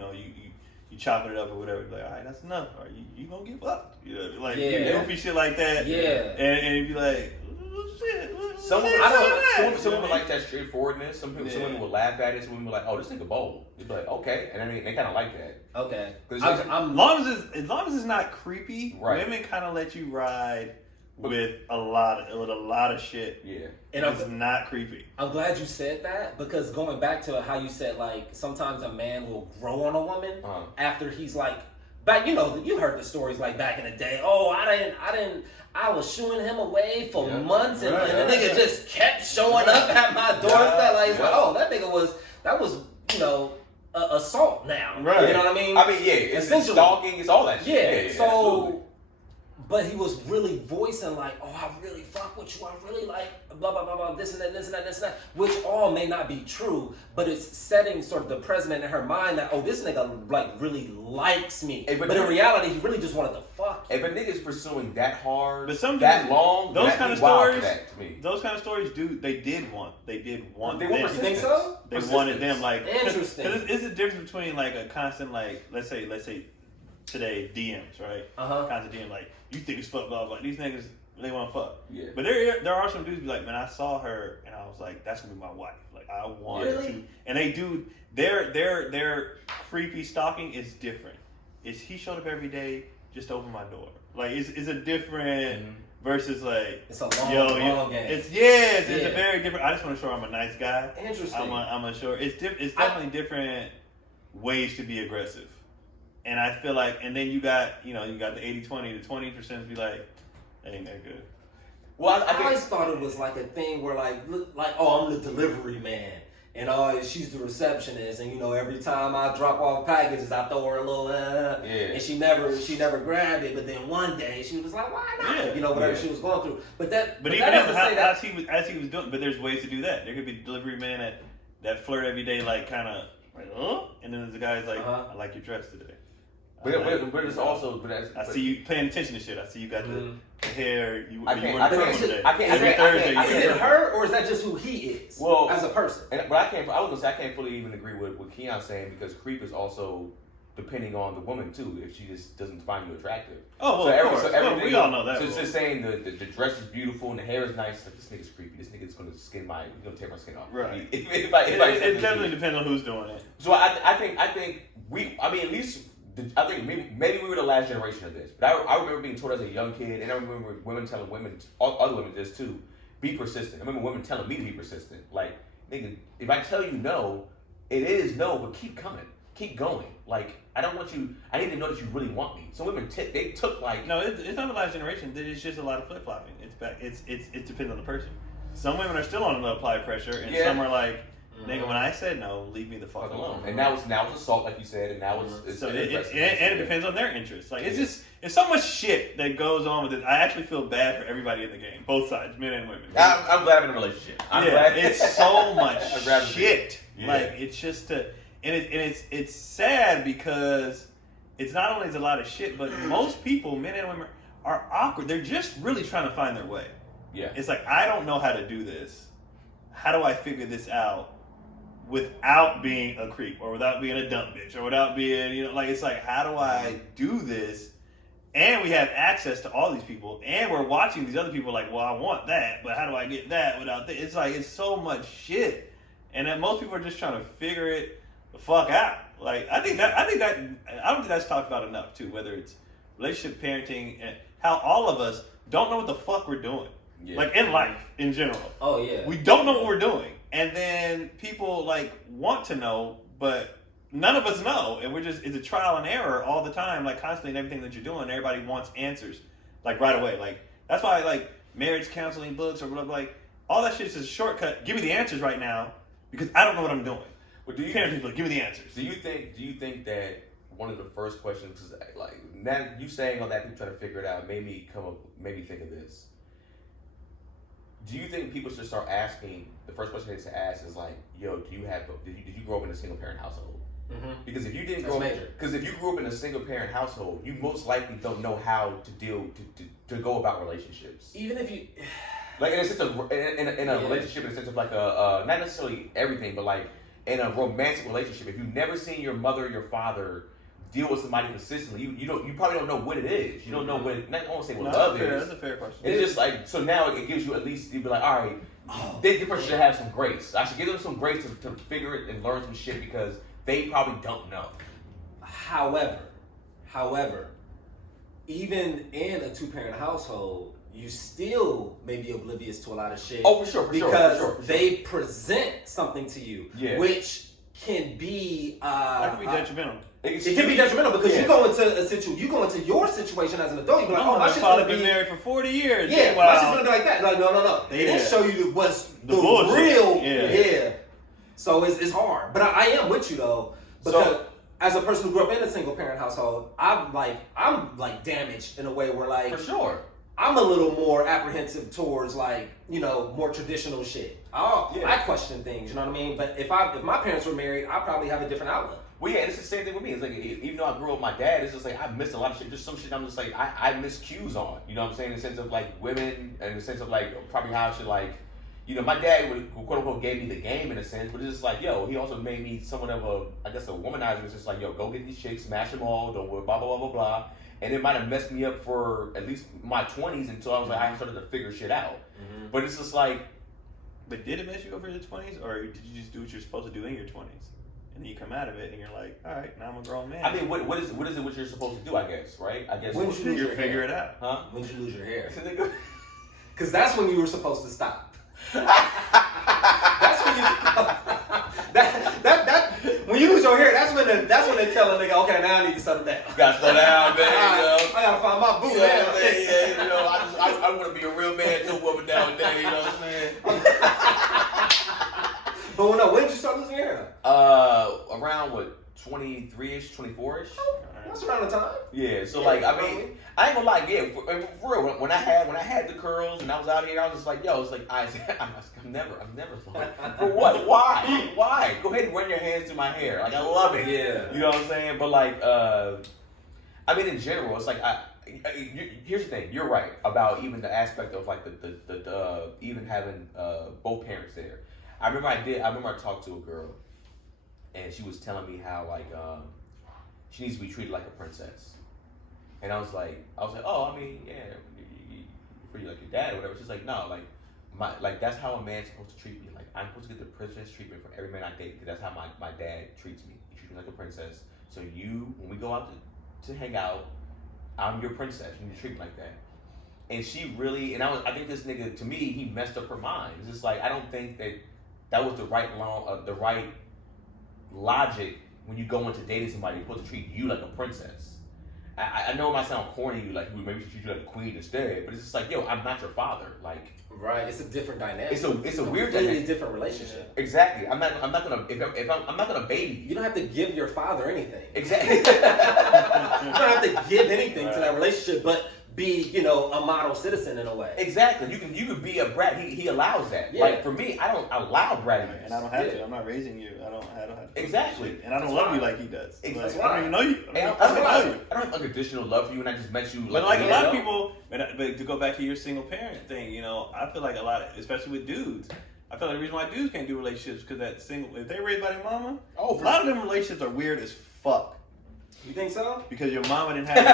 chopping it up or whatever, like, all right, that's enough, or you gonna give up, like goofy shit like that, and you be like, oh, shit. Some women like that straightforwardness. Some women will laugh at it. Some women will like, oh, this nigga bold. They be like, okay, and I mean, they kind of like that. Okay. As long as it's not creepy, right. Women kind of let you ride with a lot of shit. Yeah. And it's not creepy. I'm glad you said that, because going back to how you said, like, sometimes a man will grow on a woman after he's like, back, you heard the stories like back in the day. Oh, I was shooing him away for months, and the nigga just kept showing up at my doorstep. Like, oh, that was assault now. Right. You know what I mean? I mean, it's stalking, it's all that shit. Yeah, so, absolutely. But he was really voicing like, oh, I really fuck with you. I really like blah, blah, blah, blah, this and that, this and that, this and that, which all may not be true, but it's setting sort of the precedent in her mind that, oh, this nigga like really likes me. Hey, but in reality, he really just wanted to fuck you. If a nigga's pursuing that hard, but some that long, those kind of stories, those kind of stories they did want them. You think so? They wanted them, like, interesting. Because it's a difference between like a constant, like, let's say today DMs, right? Constant DM, like, you think it's fuck, blah, blah. These niggas, they want to fuck. Yeah. But there are some dudes be like, man, I saw her and I was like, that's gonna be my wife. Like, I want to. And they do. Their creepy stalking is different. He showed up every day just to open my door. Like, it's a different versus like. It's a long game. It's a very different. I just want to show I'm a nice guy. Interesting. I'm a sure it's definitely different ways to be aggressive. And I feel like, and then you got the 80-20, the 20% be like, that ain't that good. Well, I always thought it was like a thing where like, oh, I'm the delivery man, and she's the receptionist, and every time I drop off packages, I throw her a little, and she never grabbed it. But then one day she was like, why not? Whatever she was going through. But even as he was doing, but there's ways to do that. There could be delivery man that flirt every day, like kind of like, and then there's the guy's like, I like your dress today. But it's also. I see you paying attention to shit. I see you got the hair. Is it her, or is that just who he is? Well, as a person. But I was gonna say I can't fully even agree with what Keon's saying, because creep is also depending on the woman too. If she just doesn't find you attractive. Oh, well, we all know that. So it's just saying the dress is beautiful and the hair is nice. Like, this nigga's creepy. This nigga's gonna tear my skin off. Right. It definitely depends on who's doing it. So I think at least. I think maybe we were the last generation of this, but I remember being told as a young kid, and I remember women telling other women this too, be persistent. I remember women telling me to be persistent. Like, nigga, if I tell you no, it is no, but keep coming, keep going. Like, I need to know that you really want me. So women, they took like... No, it's not the last generation. It's just a lot of flip-flopping. It depends on the person. Some women are still on the apply pressure, and some are like, Nigga, when I said no, leave me the fuck alone. And now it's assault, like you said, and now it's so it depends on their interests. Like it's so much shit that goes on with it. I actually feel bad for everybody in the game, both sides, men and women. I'm glad I'm in a relationship. I'm glad. It's so much shit. Yeah. Like it's just it's sad because it's not only is a lot of shit, but most people, men and women, are awkward. They're just really trying to find their way. Yeah. It's like, I don't know how to do this. How do I figure this out without being a creep or without being a dumb bitch or without being, like, it's like, how do I do this? And we have access to all these people, and we're watching these other people like, well, I want that, but how do I get that without this? It's like, it's so much shit. And then most people are just trying to figure it the fuck out. Like, I don't think that's talked about enough too, whether it's relationship, parenting, and how all of us don't know what the fuck we're doing. Yeah. Like in life, in general. Oh, yeah. We don't know what we're doing. And then people like want to know, but none of us know. And it's a trial and error all the time, like constantly in everything that you're doing. Everybody wants answers, like right away. Like, that's why like marriage counseling books or whatever, like all that shit's just a shortcut. Give me the answers right now because I don't know what I'm doing. Well, give me the answers. Do you think that one of the first questions is like, now you saying all that, people trying to figure it out, made me think of this. Do you think people should start asking, the first question they should ask is like, yo, did you grow up in a single parent household? Mm-hmm. Because if you didn't grow up, because if you grew up in a single parent household, you most likely don't know how to go about relationships. Even if you, like in a sense of in a relationship, in a sense of like a not necessarily everything, but like in a romantic relationship, if you've never seen your mother or your father deal with somebody consistently, you probably don't know what it is. You don't know what I don't want to say what love is. That's a fair question. It's just like, so now it gives you at least, you'd be like, all right, this person should have some grace. I should give them some grace to figure it and learn some shit because they probably don't know. However, even in a 2-parent household, you still may be oblivious to a lot of shit. Oh, for sure, because they present something to you, which can be that can be detrimental. It can be detrimental because you go into your situation as an adult. You be like, oh, my shit's gonna be been married for 40 years. Yeah, my shit's gonna be like that. Like, no. They didn't show you what's the real. Yeah. So it's hard, but I am with you though because as a person who grew up in a single parent household, I'm damaged in a way where like for sure. I'm a little more apprehensive towards like, more traditional shit. I question things, you know what I mean? But if my parents were married, I'd probably have a different outlook. Well, yeah, it's the same thing with me. It's like, even though I grew up with my dad, it's just like, I missed a lot of shit. Just some shit I'm just like, I miss cues on. You know what I'm saying? In the sense of like women, and in the sense of like, probably how I should like, my dad would, quote unquote, gave me the game in a sense, but it's just like, yo, he also made me somewhat of a womanizer. It's just like, yo, go get these chicks, smash them all, don't worry, blah, blah, blah, blah, blah. And it might have messed me up for at least my 20s until I was like, I started to figure shit out. Mm-hmm. But it's just like. But did it mess you up for your 20s, or did you just do what you're supposed to do in your 20s? And then you come out of it and you're like, all right, now I'm a grown man. I mean, what is it what you're supposed to do, I guess, right? I guess. When did you lose your hair? Figure it out. Huh? When did you lose your hair? Because that's when you were supposed to stop. That's when when you lose your hair, that's when they tell a nigga, okay, now I need to settle down. Gotta slow down, man. I gotta find my boo. I want to be a real man to a woman nowadays. You know what I'm saying? But when did you start losing your hair? Around what, 23ish, 24ish. That's around the time. Yeah. So like, I mean, I ain't gonna lie. Yeah, for real. When I had the curls and I was out here, I was just like, yo, it's like I'm never. For what? Why? Go ahead and run your hands through my hair. Like I love it. Yeah. You know what I'm saying? But like, I mean, in general, it's like here's the thing. You're right about even the aspect of like the even having both parents there. I remember I talked to a girl, and she was telling me how like she needs to be treated like a princess, and I was like, oh, I mean, yeah, for you like your dad or whatever. She's like, no, like that's how a man's supposed to treat me. Like I'm supposed to get the princess treatment from every man I date because that's how my dad treats me. He treats me like a princess. So when we go out to hang out, I'm your princess. You need to treat me like that. And she really, and I think this nigga, to me, he messed up her mind. It's just like I don't think that was the right logic when you go into dating somebody, you're supposed to treat you like a princess. I know it might sound corny, like maybe she treat you like a queen instead, but it's just like, yo, I'm not your father. Like, right, it's a different dynamic. It's a weird completely dynamic. different relationship. Exactly. I'm not gonna I'm not gonna baby You you. don't have to give your father anything. Exactly. You don't have to give anything to that relationship, but be, a model citizen in a way. Exactly. You can be a brat. He allows that. Yeah. Like for me, I don't allow brattiness. And I don't have to. I'm not raising you. I don't have to. Exactly. And I don't love you like he does. That's Like, I don't even know you. And I don't have unconditional love for you, and I just met you. But like a lot of know. people, but to go back to your single parent thing, I feel like a lot, especially with dudes, I feel like the reason why dudes can't do relationships because if they raised by their mama, a lot of them relationships are weird as fuck. You think so? Because your mama didn't have.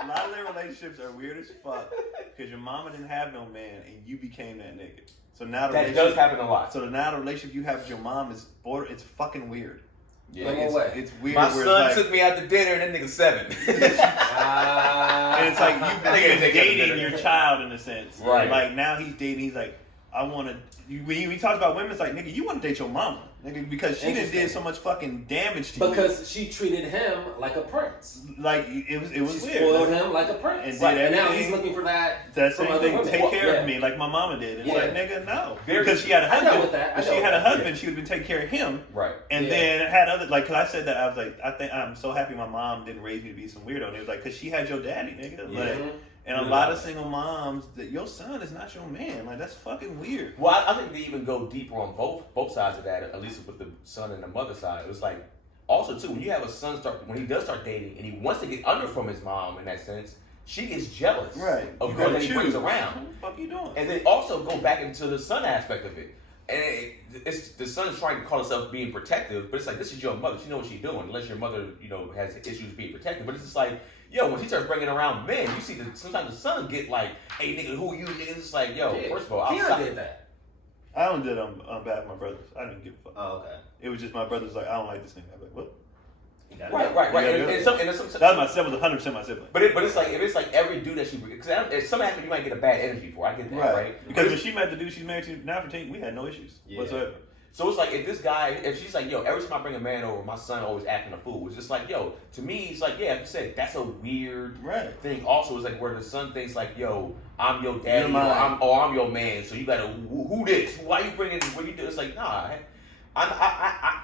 A lot of their relationships are weird as fuck because your mama didn't have no man and you became that nigga. So now the that does happen a lot. So now the relationship you have with your mom is it's fucking weird. Yeah, It's weird. My where son it's like, took me out to dinner, and that nigga 7. and it's like you've been dating your child in a sense, Right? Like now he's dating. He's like, I want to. When he talks about women, it's like, nigga, you want to date your mama, nigga, because she just did so much fucking damage to you. Because she treated him like a prince. Like it was She weird. spoiled him like a prince. And now everything- he's looking for that. That from same other thing, women. take care Yeah. of me like my mama did. It's Yeah. like, nigga, no. Very- Because she had a I know husband. with that. I If know she had a with that, husband, she would have been taking care of him. Right. And Yeah. then had other, like, because I said that, I was like, I think I'm so happy my mom didn't raise me to be some weirdo. And it was like, because she had your daddy, nigga. Yeah. Like, and a Yeah. lot of single moms, that your son is not your man. Like, that's fucking weird. Well, I think they even go deeper on both sides of that. At least with the son and the mother side, it was like also too when you have a son when he does start dating and he wants to get under from his mom in that sense, she gets jealous of You girls gotta that he brings choose. around. What the fuck you doing? And then also go back into the son aspect of it. And it's the son's trying to call himself being protective, but it's like, this is your mother. She knows what she's doing, unless your mother, has issues being protective. But it's just like, yo, when she starts bringing around men, you see sometimes the son get like, hey, nigga, who you, nigga? It's like, yo, Yeah. first of all, I'm Keanu sorry. did that. I don't did on behalf of my brothers. I didn't give a fuck. Oh, okay. It was just my brothers like, I don't like this thing. I'm like, what? Right. Yeah, And some, That was 100% my sibling. but it's like if it's like every dude that she because some aspect you might get a bad energy for. I get that, right? Because when she met the dude she's married to now for 10, we had no issues whatsoever. So it's like if this guy, if she's like, yo, every time I bring a man over, my son always acting a fool. It's just like, yo, to me, it's like, yeah, like you said, that's a weird thing. Also, it's like where the son thinks like, yo, I'm your daddy, I'm your man, so you gotta who this? Why you bringing this? What you do? It's like, nah, I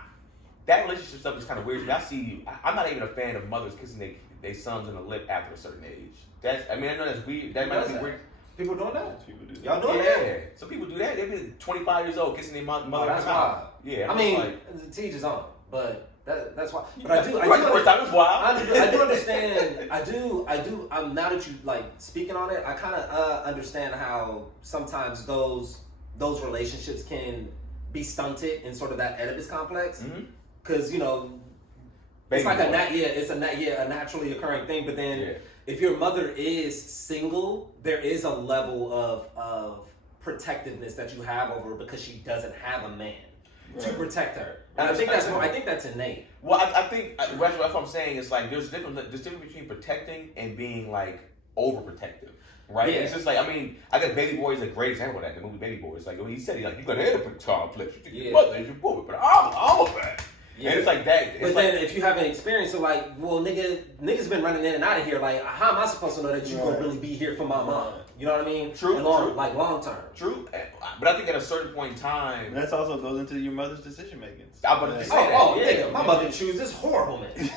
that relationship stuff is kind of weird. I'm not even a fan of mothers kissing their sons in the lip after a certain age. I know that's weird. That might be weird. People doing that? People do that. Y'all doing Yeah, that? some people do that. They've been 25 years old kissing their mother. Oh, that's in the mouth. wild. Yeah, I mean, like, to each his own, but that's why. But I do. right, the first time it was wild. I do understand. I do. Now that you like speaking on it, I kind of understand how sometimes those relationships can be stunted in sort of that Oedipus complex, because it's like a naturally occurring thing. But then if your mother is single, there is a level of protectiveness that you have over her because she doesn't have a man to protect her. And I think that's innate. Well, I think that's what I'm saying. It's like there's difference between protecting and being like overprotective, right? Yeah. It's just like I guess Baby Boy is a great example of that. The movie Baby Boy. It's like when he said you got an Oedipus complex. You think your mother is your boy, but I'm a man. Yeah. And it's like that. But then if you haven't experienced it, like, well, niggas been running in and out of here. Like, how am I supposed to know that you gonna really be here for my mom? You know what I mean? True. Like long term. True. But I think at a certain point in time, That also goes into your mother's decision making. Nigga, my mother chooses horrible men.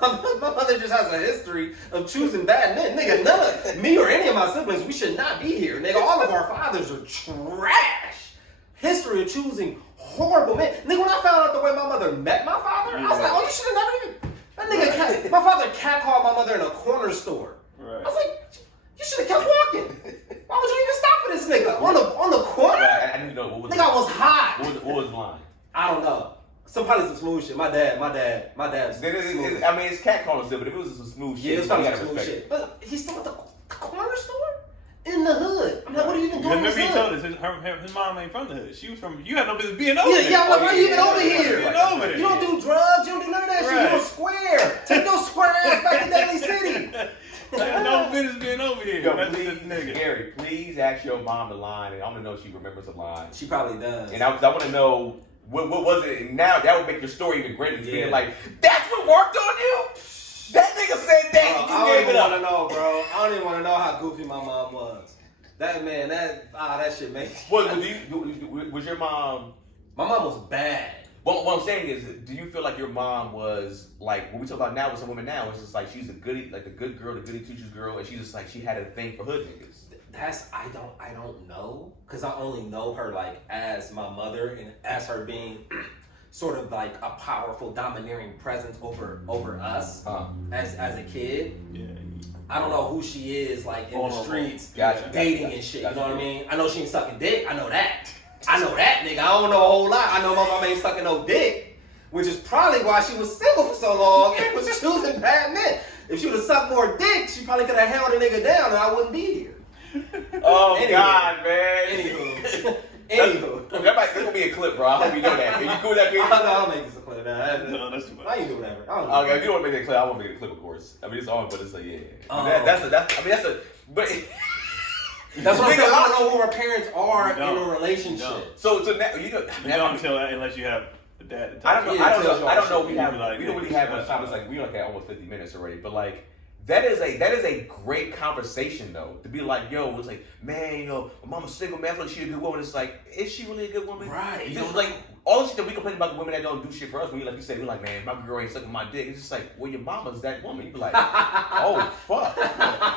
my mother just has a history of choosing bad men. Nigga, none of me or any of my siblings, we should not be here. Nigga, all of our fathers are trash. History of choosing horrible men. Nigga, when I found out the way my mother met my father, I was like, oh, you should have never even. That nigga, my father catcalled my mother in a corner store. Right. I was like, you should have kept walking. Why would you even stop for this nigga on the corner? I didn't know what was. Nigga, I was hot. What was blind? I don't know. Probably some smooth shit. My dad's smooth. I mean, it's catcalling still, but if it was some smooth shit, Yeah, it was probably you some gotta smooth respect shit. But he's still at the corner store? In the hood. I'm like, what are you even doing in this Remember he hood? told us his mom ain't from the hood. She was from. You had no business being over there. Yeah, I'm like, why are you even over here? Being over there. You don't do drugs. You don't do none of that shit. You're a square. Take your square ass back to Daly City. You had no business being over here. Yo, That's please, this nigga. Gary, please ask your mom the line, and I want to know if she remembers the line. She probably does. And I want to know what was it? Now that would make your story even greater. Just being Yeah. like, that's what worked on you. That nigga said that. and I you don't gave even it want to up. know, bro. I don't even want to know how goofy my mom was. That man, that shit makes. Was your mom? My mom was bad. Well, what I'm saying is, do you feel like your mom was like what we talk about now with some women now? It's just like she's a goody, like the good girl, the goody two-shoes girl, and she's just like she had a thing for hood niggas. I don't know, because I only know her like as my mother and as her being sort of like a powerful, domineering presence over us as a kid. Yeah. I don't know who she is like in the streets, Gotcha. dating and shit. You know what I mean? I know she ain't sucking dick. I know that. I know that, nigga. I don't know a whole lot. I know my mom ain't sucking no dick, which is probably why she was single for so long and was choosing bad men. If she would have sucked more dick, she probably could have held a nigga down and I wouldn't be here. Oh Anywho. God, man. Anywho. That's gonna be a clip, bro. I hope you know that. Are you cool with that, Peter? I'll make this a clip now. No, that's too much. I ain't do whatever. I don't know. Okay, if you don't want to make that clip, I won't make it a clip, of course. I mean, it's on, but it's like, yeah. But That's what I'm Nigga, saying. I don't know who her parents are in No. a relationship. No. so now You don't until unless you have a dad to talk I don't know. to. Yeah, I don't tells know. you I all don't know. shit. We have. Like, We don't really have much time. It's like we like at almost 50 minutes already. But like that is a great conversation though. To be like, yo, it's like, man, you know, my mama's single, man. I feel like she's a good woman. It's like, is she really a good woman? Right. It's like all the shit that we complain about the women that don't do shit for us. When you like you said, we're like, man, my girl ain't sucking my dick. It's just like, well, your mama's that woman. You be like, oh fuck.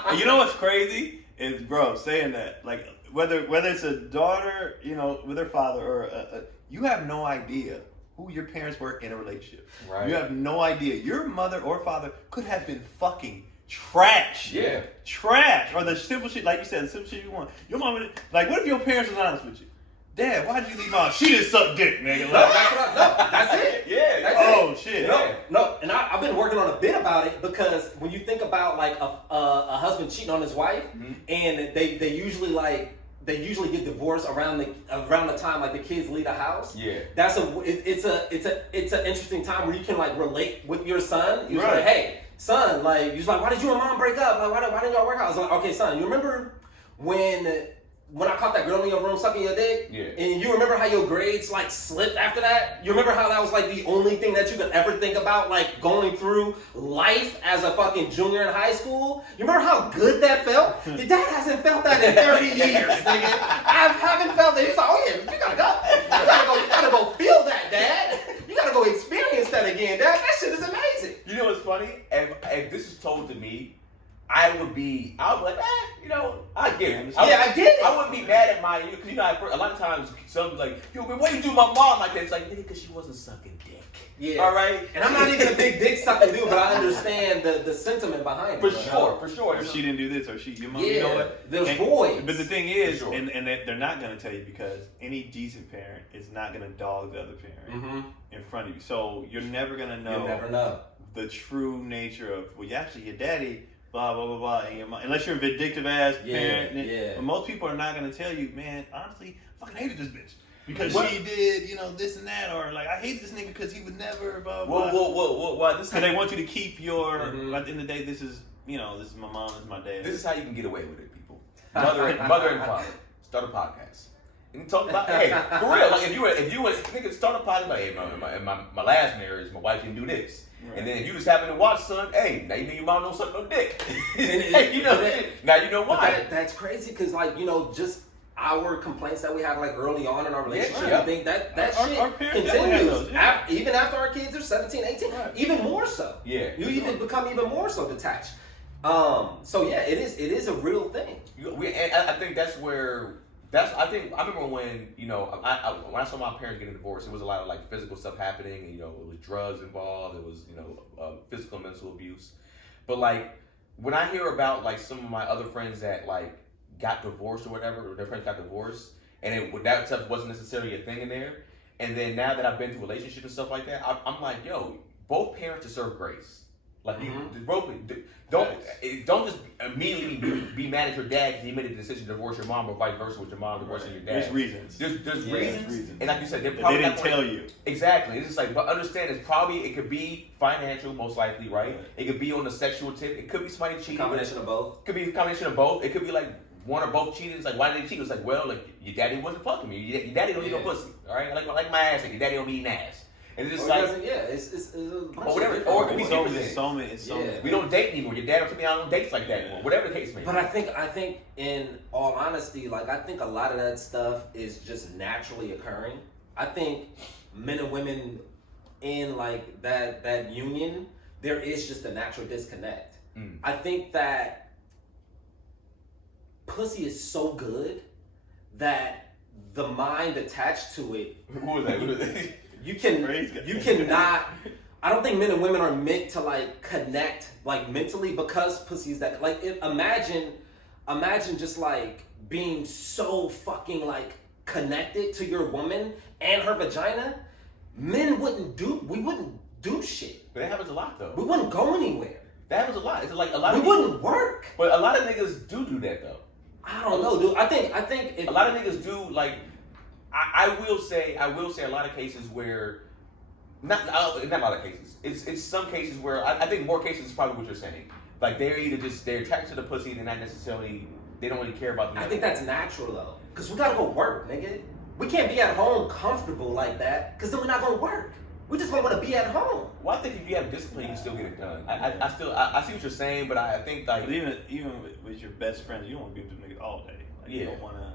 And you know what's crazy is, bro, saying that, like, whether it's a daughter, you know, with her father, or you have no idea who your parents were in a relationship. Right. You have no idea. Your mother or father could have been fucking trash. Yeah. Trash. Or the simple shit, like you said, the simple shit you want. Your mama, like, what if your parents was honest with you? Dad, why'd you leave mom? She didn't suck dick, nigga. Like, That's it. Yeah. That's oh, it. shit. No, and I've been working on a bit about it because when you think about like a husband cheating on his wife, and they usually get divorced around the time like the kids leave the house. Yeah. That's it's an interesting time where you can like relate with your son. You're Right. like, hey, son, like you're like, why did you and mom break up? Like why didn't y'all work out? I was like, okay, son, you remember when I caught that girl in your room sucking your dick? Yeah. And you remember how your grades like slipped after that? You remember how that was like the only thing that you could ever think about, like going through life as a fucking junior in high school? You remember how good that felt? Your dad hasn't felt that in 30 years, nigga. I haven't felt it. He's like, oh yeah, you gotta go. You gotta go feel that, Dad. You gotta go experience that again, Dad. That shit is amazing. You know what's funny? If this is told to me, I would be like, you know, I get it. I get it. I wouldn't be mad at my, because you know, a lot of times someone's like, yo, man, why you do my mom like that? It's like, nigga, because she wasn't sucking dick. Yeah. All right? And I'm not even a big dick sucking dude, but I understand the sentiment behind it. For sure. Or she didn't do this, or your mom, Yeah, you know what? there's voids. But the thing is, Sure. and they're not going to tell you because any decent parent is not going to dog the other parent in front of you. So you're never going to know, You'll never know. the true nature of, well, actually, your daddy, blah, blah, blah, blah, and your mom. Unless you're a vindictive ass parent. Yeah. But most people are not going to tell you, man, honestly, I fucking hated this bitch. Because What? she did, you know, this and that, or like, I hate this nigga because he would never, blah, blah. Well, this Because they want you to keep your, at the end of the day, this is my mom, this is my dad. is how you can get away with it, people. Mother and father, start a podcast. And talk about, hey, for real, like if you were, nigga, start a podcast, like, hey, my last marriage, my wife didn't do this. Right. And then if you just happen to watch, son, hey, now you know your mom don't suck no dick. And you know, now you know But why. that's crazy because, like, you know, just our complaints that we have, like, early on in our relationship, Yeah. I think that Our shit parents definitely have continues. those, yeah. Even after our kids are 17, 18, Right. even more so. Yeah. You even become even more so detached. So, yeah, it is a real thing. And I think I remember when, you know, when I saw my parents getting divorced, it was a lot of like physical stuff happening, and, you know, it was drugs involved, it was, you know, physical and mental abuse. But like, when I hear about like some of my other friends that like got divorced or whatever, or their friends got divorced, and that stuff wasn't necessarily a thing in there, and then now that I've been to relationships and stuff like that, I'm like, yo, both parents deserve grace. Like, you both don't just immediately be mad at your dad because he made a decision to divorce your mom, or vice versa with your mom divorcing your dad. There's reasons. There's Yeah, reasons, and like you said, They probably didn't not gonna- tell you. Exactly. It's just like, but understand, it could be financial, most likely, right? It could be on the sexual tip. It could be somebody cheating. Combination of both. It could be a combination of both. It could be like one or both cheated. It's like, why did they cheat? It's like, well, like your daddy wasn't fucking me. Your daddy don't eat no pussy. All right, like my ass. Like your daddy don't be eating ass. And it's just like, it's a bunch or whatever. of Or it different could be ways. different. It's so many. We don't date anymore. Your dad don't take me out on dates like that anymore. Whatever the case may be. But I think in all honesty, like I think a lot of that stuff is just naturally occurring. I think men and women in like that union, there is just a natural disconnect. I think that pussy is so good that the mind attached to it, Who was that? Who was that? you cannot. I don't think men and women are meant to like connect like mentally because pussy is that like imagine just like being so fucking like connected to your woman and her vagina. We wouldn't do shit. But that happens a lot though. We wouldn't go anywhere. That happens a lot. It's like a lot We of people, wouldn't work. but a lot of niggas do that though. I don't know, dude. I think if A lot of niggas do like. I will say a lot of cases where, not a lot of cases. It's some cases where I think more cases is probably what you're saying. Like they're attracted to the pussy, they're not necessarily, they don't really care about the. I think that's natural though, cause we gotta go work, nigga. We can't be at home comfortable like that, cause then we're not gonna work. We just don't want to be at home. Well, I think if you have discipline, you can still get it done. I see what you're saying, but I think like But even with your best friends, you don't want to be with them niggas all day. Like you don't want to.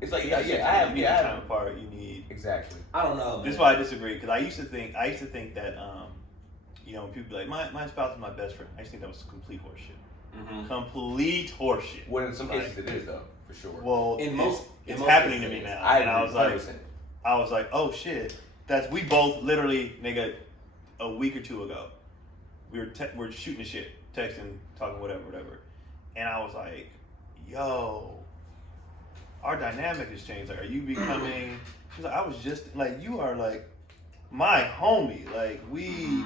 it's like You need time apart. You need. exactly. I don't know. This is why I disagree because I used to think that when people be like my spouse is my best friend, I used to think that was complete horseshit. Mm-hmm. Complete horseshit. Well, in some cases it is though, for sure. Well, it's happening to cases, me now, I and agree, I was like, oh shit, we both literally nigga a week or two ago, we're shooting the shit, texting, talking, whatever, and I was like, yo, our dynamic has changed. Like, are you becoming? She's like, I was just like, you are like my homie. Like we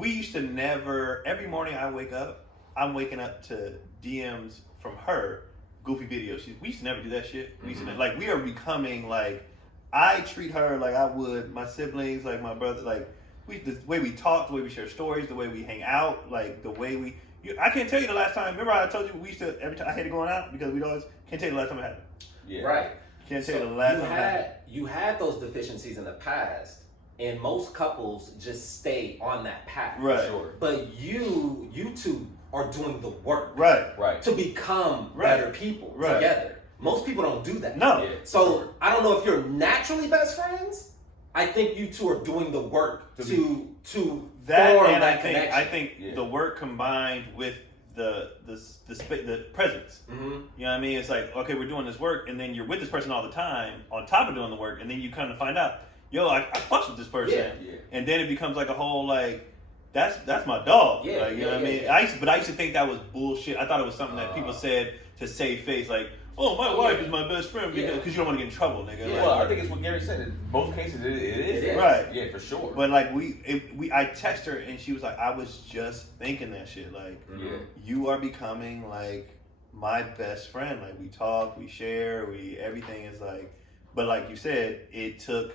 used to never. Every morning I wake up, I'm waking up to DMs from her, goofy videos. We used to never do that shit. We used to like we are becoming like. I treat her like I would my siblings, like my brother, like the way we talk, the way we share stories, the way we hang out, like the way we. I can't tell you the last time. Remember, I told you we used to every time I hated going out because we'd always can't tell you the last time it happened. Yeah. Right. Can't tell you the last time it happened. You had those deficiencies in the past, and most couples just stay on that path. Right. Sure. But you two are doing the work. Right. To become better people together. Most people don't do that. No. Yeah, So sure. I don't know if you're naturally best friends. I think you two are doing the work to That form and that I connection. think the work combined with the presence. Mm-hmm. You know what I mean? It's like, okay, we're doing this work, and then you're with this person all the time on top of doing the work, and then you kind of find out, yo, I fucks with this person, Yeah. and then it becomes like a whole like. That's my dog. Yeah, like, you know what I mean? yeah. I used to think that was bullshit. I thought it was something that people said to save face, like, oh, my wife is my best friend because you don't want to get in trouble, nigga. Yeah. Like, Well, I think it's what Gary said. In most cases, it is. Right. Yeah, for sure. But like I text her and she was like, I was just thinking that shit. Like, you are becoming like my best friend. Like we talk, we share, everything is like. But like you said, it took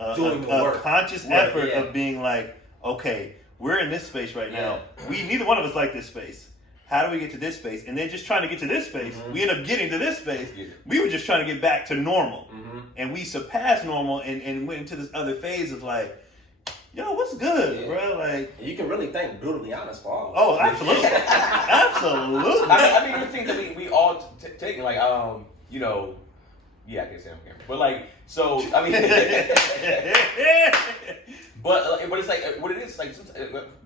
a conscious effort of being like, okay, we're in this space right now. Neither one of us like this space. How do we get to this space? And then just trying to get to this space, we end up getting to this space. Yeah. We were just trying to get back to normal. And we surpassed normal and went into this other phase of like, yo, what's good, bro? Like, you can really thank Brutally Honest for all of oh, absolutely. Absolutely. I mean, the things that we all take, like, you know, yeah, I can say I'm camera. But like, so, I mean, but it's like, what it is, like,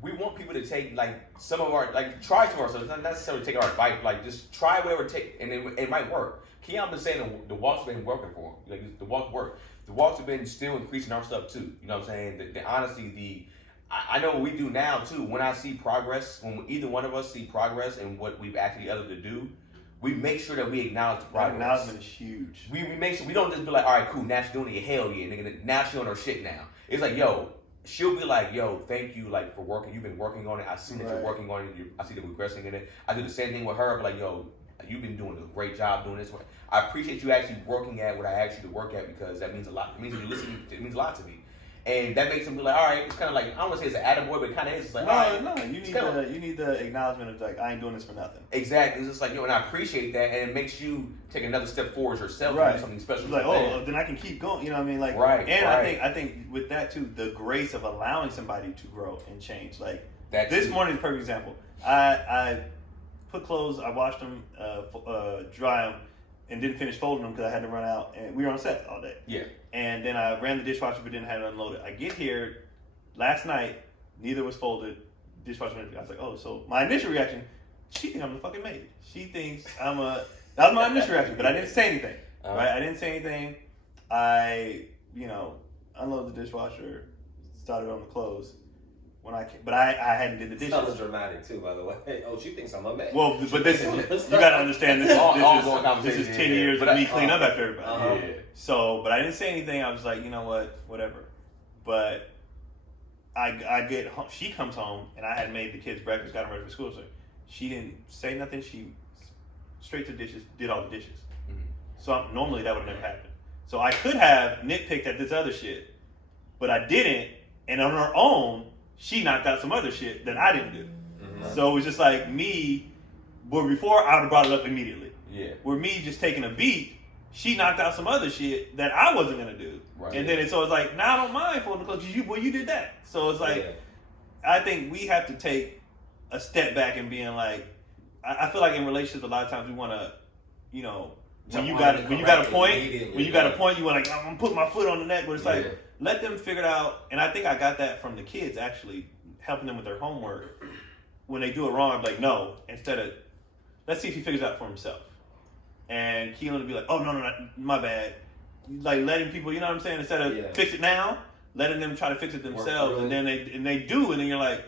we want people to take, like, some of our, like, try some of our stuff, not necessarily take our advice, like, just try whatever it takes, and it might work. Keon been saying the walks have been working for him. Like, the walks work. The walks have been still increasing our stuff, too. You know what I'm saying? The honesty, I know what we do now, too. When I see progress, when either one of us see progress in what we've actually other to do, we make sure that we acknowledge the progress. Acknowledgement is huge. We make sure we don't just be like, all right, cool, now she's doing it. Hell yeah, nigga. Now she's on her shit now. It's like, yo, she'll be like, yo, thank you, like, for working. You've been working on it. I see that you're working on it. I see that we're progressing in it. I do the same thing with her. But like, yo, you've been doing a great job doing this. I appreciate you actually working at what I asked you to work at because that means a lot. It means you're listening. It means a lot to me. And that makes them be like, all right, it's kind of like, I don't want to say it's an attaboy, but it kind of is. It's like, no, all right. no, you need the acknowledgement of like, I ain't doing this for nothing. Exactly. It's just like, and I appreciate that, and it makes you take another step forward yourself to Right. do something special. It's like, for them. oh, then I can keep going. You know what I mean? Like, Right, And right. I think with that too, the grace of allowing somebody to grow and change. Like That this too. morning is a perfect example. I put clothes, I washed them, dry them, and didn't finish folding them because I had to run out, and we were on set all day. Yeah. And then I ran the dishwasher, but didn't have it unloaded. I get here last night, neither was folded. Dishwasher, I was like, oh, so my initial reaction, she thinks I'm the fucking maid. She thinks I'm a. That was my initial reaction, but I didn't say anything. Right? I didn't say anything. I, unloaded the dishwasher, started on the clothes. But I hadn't did the dishes. It's dramatic too, by the way. Oh, she thinks I'm a man. Well, but this is, you gotta understand this. This is 10 years of me clean up after everybody. Yeah. So, but I didn't say anything. I was like, you know what, whatever. But I get home, she comes home, and I had made the kids breakfast, got them ready for school. So she didn't say nothing. She straight to the dishes, did all the dishes. Mm-hmm. So normally that would have never happened. So I could have nitpicked at this other shit, but I didn't. And on her own, she knocked out some other shit that I didn't do. Mm-hmm. So it was just like me, where before I would have brought it up immediately. Yeah. Where me just taking a beat, she knocked out some other shit that I wasn't gonna do. Right. And then so it's like, now I don't mind folding the clothes because you did that. So it's like, I think we have to take a step back and being like, I feel like in relationships a lot of times we want to, when you got a point, you want like, I'm gonna put my foot on the neck, but it's like, let them figure it out. And I think I got that from the kids actually helping them with their homework. When they do it wrong, I'm like, no, instead of, let's see if he figures it out for himself. And Keelan would be like, oh, no, my bad. Like letting people, you know what I'm saying? Instead of fix it now, letting them try to fix it themselves. And then they do, and then you're like,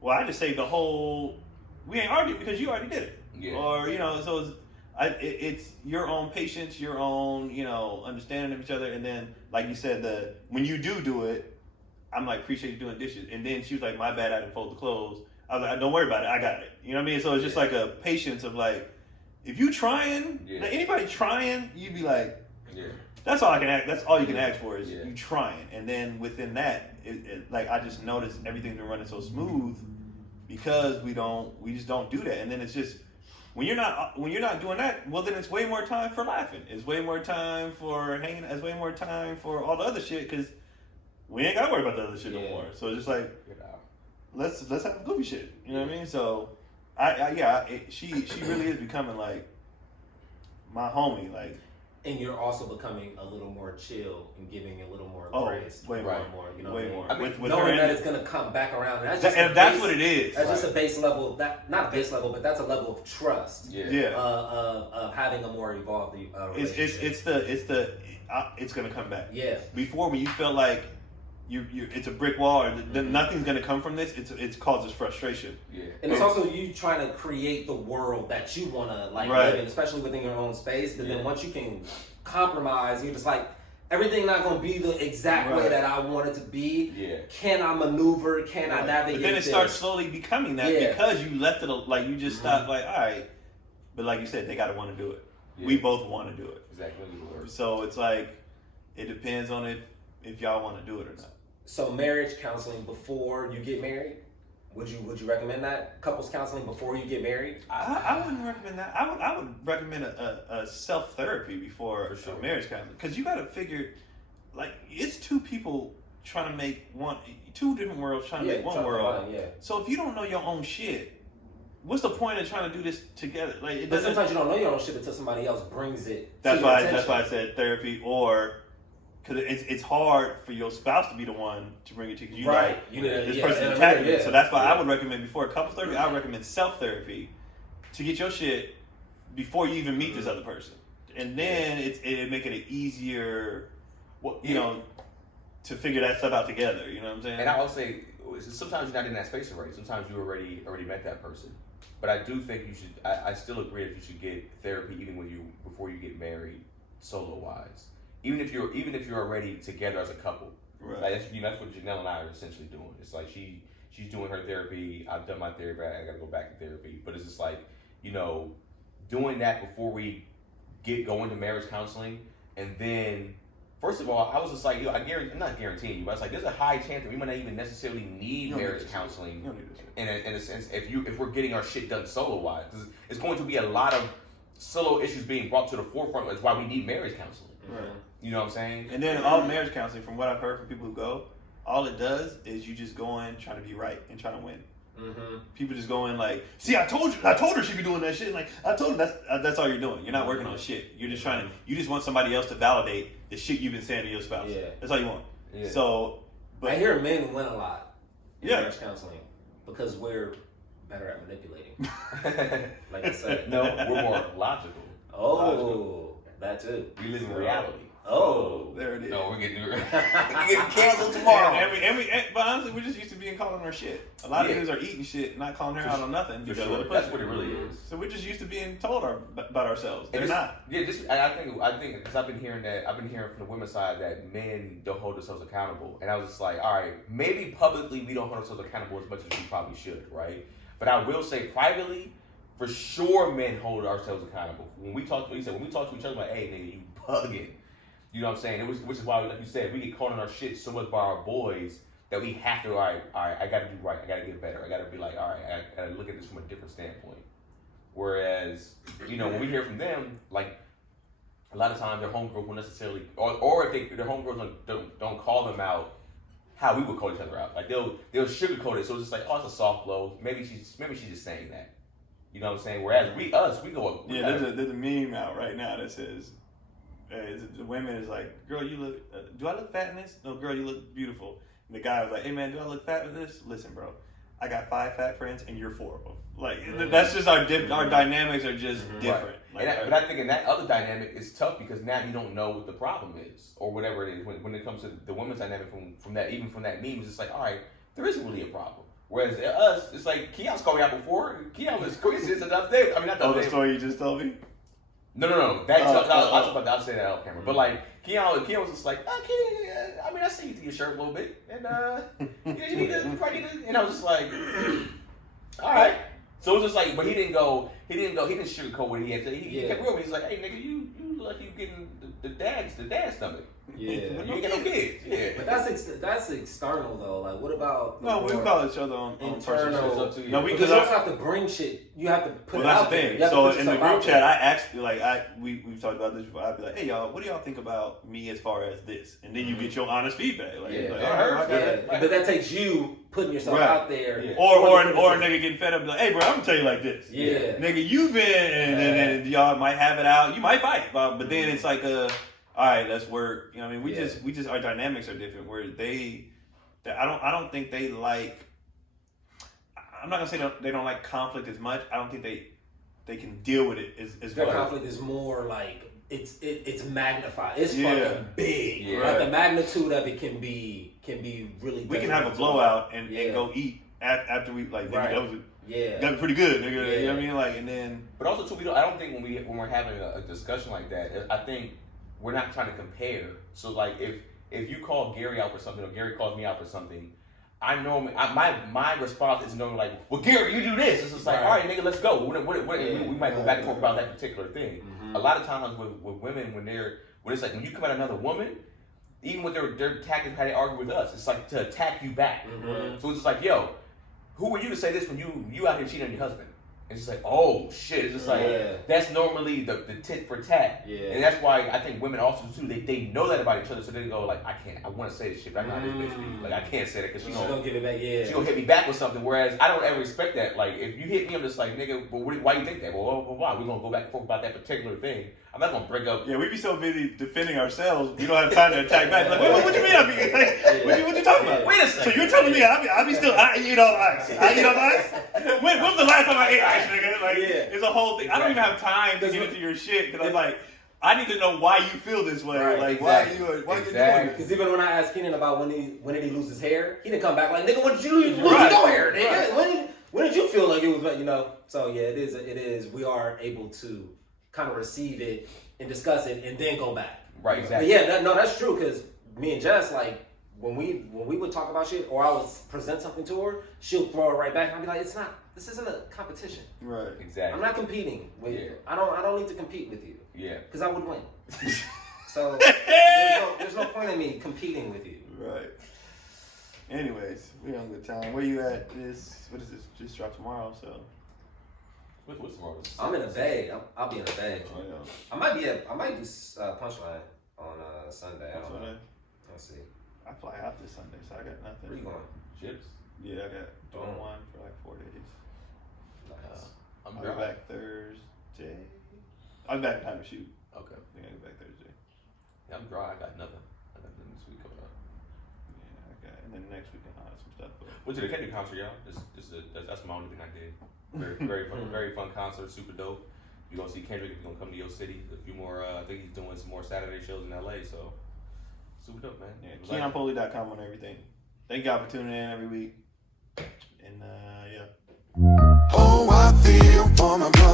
well, I just saved the whole, we ain't argued because you already did it. Yeah. Or, so it's your own patience, your own, understanding of each other. And then, like you said, when you do it, I'm like, appreciate you doing dishes. And then she was like, my bad, I didn't fold the clothes. I was like, don't worry about it, I got it. You know what I mean? So it's just like a patience of like, if you trying, like anybody trying, you'd be like, that's all I can ask. That's all you can ask for is you trying. And then within that, like I just noticed everything's been running so smooth because we just don't do that. And then it's just when you're not doing that, well then it's way more time for laughing. It's way more time for hanging. It's way more time for all the other shit because we ain't gotta worry about the other shit no more. So it's just like let's have goofy shit. You know what I mean? So she really is becoming like my homie. Like. And you're also becoming a little more chill and giving a little more grace. Way more. Way more. I mean, with knowing her that it's going to come back around. And that's what it is. That's just a base level. Not a base level, but that's a level of trust. Yeah. Of having a more evolved relationship. It's going to come back. Yeah. Before, when you felt like it's a brick wall, or nothing's going to come from this. It causes frustration. Yeah. And it's also you trying to create the world that you want to live in, especially within your own space. But then once you can compromise, you're just like, everything not going to be the exact way that I want it to be. Yeah. Can I maneuver? Can I navigate? But then it starts slowly becoming that because you left it like you just stopped like, all right. But like you said, they got to want to do it. Yeah. We both want to do it. Exactly. So it's like it depends on if y'all want to do it or not. So marriage counseling before you get married, would you recommend that? Couples counseling before you get married? I wouldn't recommend that. I would recommend a self therapy before a marriage counseling because you got to figure like it's two people trying to make two different worlds trying to make one world. So if you don't know your own shit, what's the point of trying to do this together? Like, but sometimes you don't know your own shit until somebody else brings it. That's why I said therapy or. Because it's hard for your spouse to be the one to bring it to you. Right. This person's attacking you. So that's why I would recommend before couples therapy, I would recommend self-therapy to get your shit before you even meet this other person. And then it'd make it an easier, to figure that stuff out together. You know what I'm saying? And I would say, sometimes you're not in that space already. Sometimes you already met that person. But I do think you should, I still agree that you should get therapy even before you get married, solo-wise. Even if you're already together as a couple, right? Like that's what Janelle and I are essentially doing. It's like she's doing her therapy. I've done my therapy. I got to go back to therapy. But it's just like doing that before we go into marriage counseling, and then First of all, I was just like, yo, I'm not guaranteeing you, but it's like there's a high chance that we might not even necessarily need marriage counseling. In a sense, if we're getting our shit done solo wise, it's going to be a lot of solo issues being brought to the forefront. That's why we need marriage counseling. Right. You know what I'm saying? And then all marriage counseling, from what I've heard from people who go, all it does is you just go in trying to be right and trying to win. Mm-hmm. People just go in like, see, I told her she'd be doing that shit. Like, I told her that's all you're doing. You're not working on shit. You're just trying to. You just want somebody else to validate the shit you've been saying to your spouse. Yeah. That's all you want. Yeah. So, but I hear men win a lot in Yeah. marriage counseling because we're better at manipulating. Like I said. No, we're more logical. Oh, that too. We live in reality. Oh, there it is. No, we're getting canceled tomorrow. But honestly, we're just used to being calling her shit. A lot of Yeah. dudes are eating shit, not calling her out on nothing. For because sure. of the That's pussy. what it really is. So we're just used to being told about ourselves. They're And not. Yeah, I think because I've been hearing from the women's side that men don't hold themselves accountable, and I was just like, all right, maybe publicly we don't hold ourselves accountable as much as we probably should, right? But I will say privately, for sure, men hold ourselves accountable. When we talk to each other, like, hey, nigga, you bugging. You know what I'm saying? Which is why, like you said, we get caught on our shit so much by our boys that we have to, all right, I gotta do right, I gotta get better, I gotta be like, all right, I gotta look at this from a different standpoint. Whereas, when we hear from them, like, a lot of times their homegirls won't necessarily, or if their homegirls don't call them out how we would call each other out. Like, they'll sugarcoat it, so it's just like, oh, it's a soft blow. Maybe she's just saying that. You know what I'm saying? Whereas we go. Yeah, there's a meme out right now that says, the women is like, girl, you look, do I look fat in this? No, girl, you look beautiful. And the guy was like, hey man, do I look fat in this? Listen, bro, I got 5 fat friends and you're 4 of them. Like, that's just our dynamics are just different. Right. Like, but I think in that other dynamic, it's tough because now you don't know what the problem is or whatever it is. When it comes to the women's dynamic from that meme, it's just like, all right, there isn't really a problem. Whereas us, it's like, Keon's called me out before. Keon was crazy enough day. I mean, not the the story you just told me? No. I'll say that off camera. But like, Keon was just like, okay, I mean, I see you through your shirt a little bit, and you probably need to, and I was just like, all right. So it was just like, but he didn't sugarcoat what he had to say. He kept real. He's like, hey nigga, you look like you getting the dad's stomach. Yeah. You ain't got no kids. Yeah. But that's external though. Like, what about? No, we call each other on internal. No, because you also have to bring shit. You have to put it out there. That's the thing. So in the group chat, I asked, we've talked about this before. I'd be like, hey y'all, what do y'all think about me as far as this? And then you get your honest feedback. But that takes you putting yourself out there. Yeah. Or a nigga getting fed up, like, hey bro, I'm gonna tell you like this. Yeah. Nigga, you've been, and y'all might have it out. You might fight, but then it's like all right, let's work. You know what I mean? We just our dynamics are different. Where I don't think they like. I'm not gonna say they don't like conflict as much. I don't think they can deal with it as Their well. conflict is more like it's magnified. It's fucking big. Yeah. Right? The magnitude of it can be really. We can have a blowout and go eat after we like. Right. That was pretty good, nigga. Yeah. You know what I mean? Like, and then. But also too, I don't think when we're having a discussion like that, I think we're not trying to compare. So like if you call Gary out for something or Gary calls me out for something, I know my response is normally like, well, Gary, you do this. It's just like, all right, nigga, let's go. We might go back and forth about that particular thing. Mm-hmm. A lot of times with women, when it's like when you come at another woman, even with their tactics, how they argue with us, it's like to attack you back. Mm-hmm. So it's just like, yo, who are you to say this when you out here cheating on your husband? It's just like, oh shit. It's just like, that's normally the tit for tat. Yeah. And that's why I think women also too, they know that about each other, so they go like, I want to say this shit, but I know how this bitch be. Like, I can't say that because she's gonna give it back, she gonna hit me back with something, whereas I don't ever expect that. Like, if you hit me, I'm just like, nigga, well, why you think that? Well, why? We're gonna go back and forth about that particular thing. I'm not gonna break up. Yeah, we be so busy defending ourselves, we don't have time to attack back. Like, what you mean I be? Like, what you talking about? Wait a second. So you're telling me I eat all ice? I eat all ice? When was the last time I ate ice, nigga? Like, it's a whole thing. I don't even have time to get into your shit because I'm like, I need to know why you feel this way. Right, like, exactly. why you doing Because this? even when I asked Kenan about when did he lose his hair, he didn't come back like, nigga, when did you lose your hair, nigga? Right. When did you feel like it was, So yeah, it is. We are able to kind of receive it and discuss it and then go back. Right, exactly. But yeah, that's true because me and Jess, like, when we would talk about shit or I would present something to her, she'll throw it right back and I'll be like, this isn't a competition. Right. Exactly. I'm not competing with you. I don't need to compete with you. Yeah. Because I would win. So there's no point in me competing with you. Right. Anyways, we're on good time. Where you at? What is this? Just dropped tomorrow, so. What's tomorrow? I'm in a bay. I'll be in a bay. Oh, yeah. I might do Punchline on Sunday. I don't know. Let's see. I fly out this Sunday, so I got nothing. Where you going? Chips. Yeah, I got Don Juan for like 4 days. Nice. I'll be back Thursday. I'll be back in time to shoot. Okay. I think I'll be back Thursday. Yeah, I'm dry. I got nothing. I got nothing this week coming up. Yeah, I got, and then next weekend I'll have some stuff. But Went to the Kendrick concert, y'all. That's my only thing I did. Very fun, very fun concert, super dope. You're gonna see Kendrick. He's gonna come to your city. A few more. I think he's doing some more Saturday shows in LA. So super dope, man. yeah, KeonPoli.com on everything. Thank y'all for tuning in every week. And yeah. Oh, I feel for my brother.